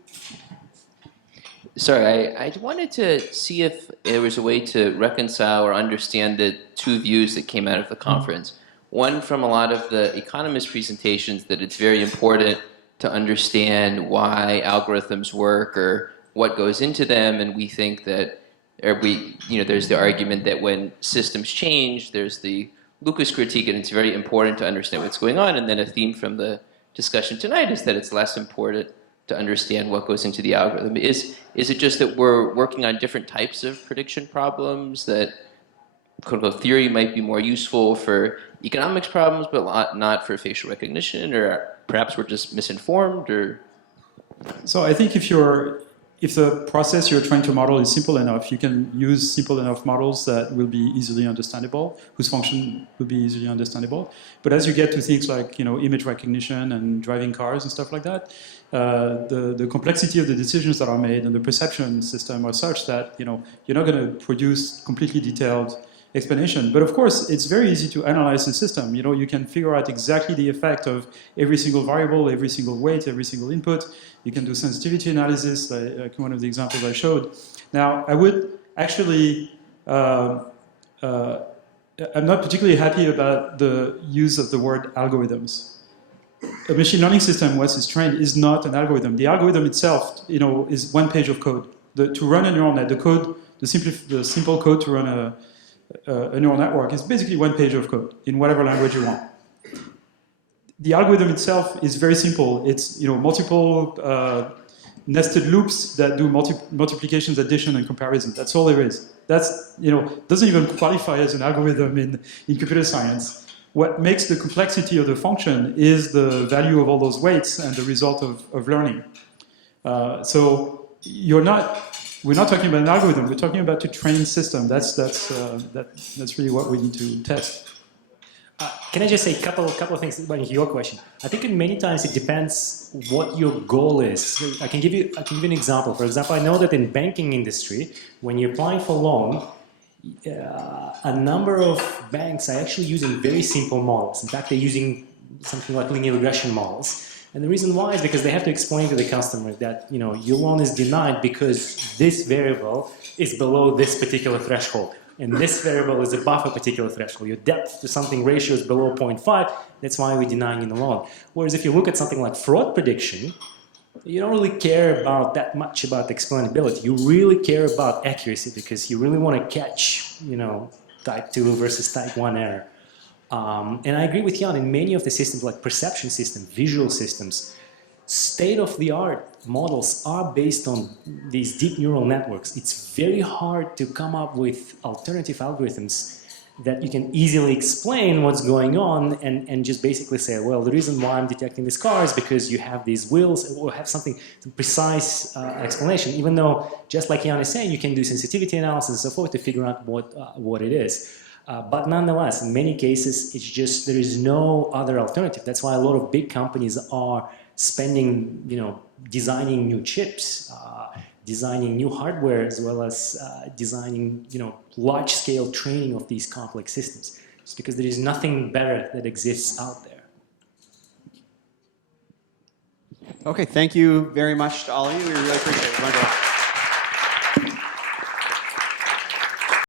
Sorry, I wanted to see if there was a way to reconcile or understand the two views that came out of the conference. One from a lot of the economist presentations that it's very important to understand why algorithms work or what goes into them, and we think that, there's the argument that when systems change, there's the Lucas critique, and it's very important to understand what's going on, and then a theme from the discussion tonight is that it's less important to understand what goes into the algorithm. Is it just that we're working on different types of prediction problems, that quote-unquote theory might be more useful for economics problems but not for facial recognition, or perhaps we're just misinformed? Or So I think if the process you're trying to model is simple enough, you can use simple enough models that will be easily understandable, whose function will be easily understandable. But as you get to things like image recognition and driving cars and stuff like that, the complexity of the decisions that are made and the perception system are such that you're not going to produce completely detailed explanation. But of course, it's very easy to analyze the system. You can figure out exactly the effect of every single variable, every single weight, every single input. You can do sensitivity analysis, like one of the examples I showed. Now, I would actually, I'm not particularly happy about the use of the word algorithms. A machine learning system, once it's trained, is not an algorithm. The algorithm itself, is one page of code. To run a neural net, the simple code to run a neural network is basically one page of code in whatever language you want. The algorithm itself is very simple. It's multiple nested loops that do multiplications, addition, and comparison. That's all there is. That's doesn't even qualify as an algorithm in computer science. What makes the complexity of the function is the value of all those weights and the result of learning. So we're not talking about an algorithm. We're talking about a trained system. That's really what we need to test. Can I just say a couple of things about your question? I think many times it depends what your goal is. So I can give you an example. For example, I know that in banking industry, when you're applying for loan, a number of banks are actually using very simple models. In fact, they're using something like linear regression models. And the reason why is because they have to explain to the customer that your loan is denied because this variable is below this particular threshold. And this variable is above a particular threshold. Your depth to something ratio is below 0.5. That's why we're denying you the loan. Whereas if you look at something like fraud prediction, you don't really care about that much about explainability. You really care about accuracy because you really want to catch, type 2 versus type 1 error. And I agree with Jan, in many of the systems like perception systems, visual systems, state-of-the-art models are based on these deep neural networks. It's very hard to come up with alternative algorithms that you can easily explain what's going on and just basically say, well, the reason why I'm detecting this car is because you have these wheels, or have some precise explanation, even though, just like Jan is saying, you can do sensitivity analysis and so forth to figure out what it is. But nonetheless, in many cases, it's just there is no other alternative. That's why a lot of big companies are spending, designing new chips, designing new hardware, as well as designing, large-scale training of these complex systems. It's because there is nothing better that exists out there. Okay, thank you very much to all of you. We really appreciate it. We learned a lot.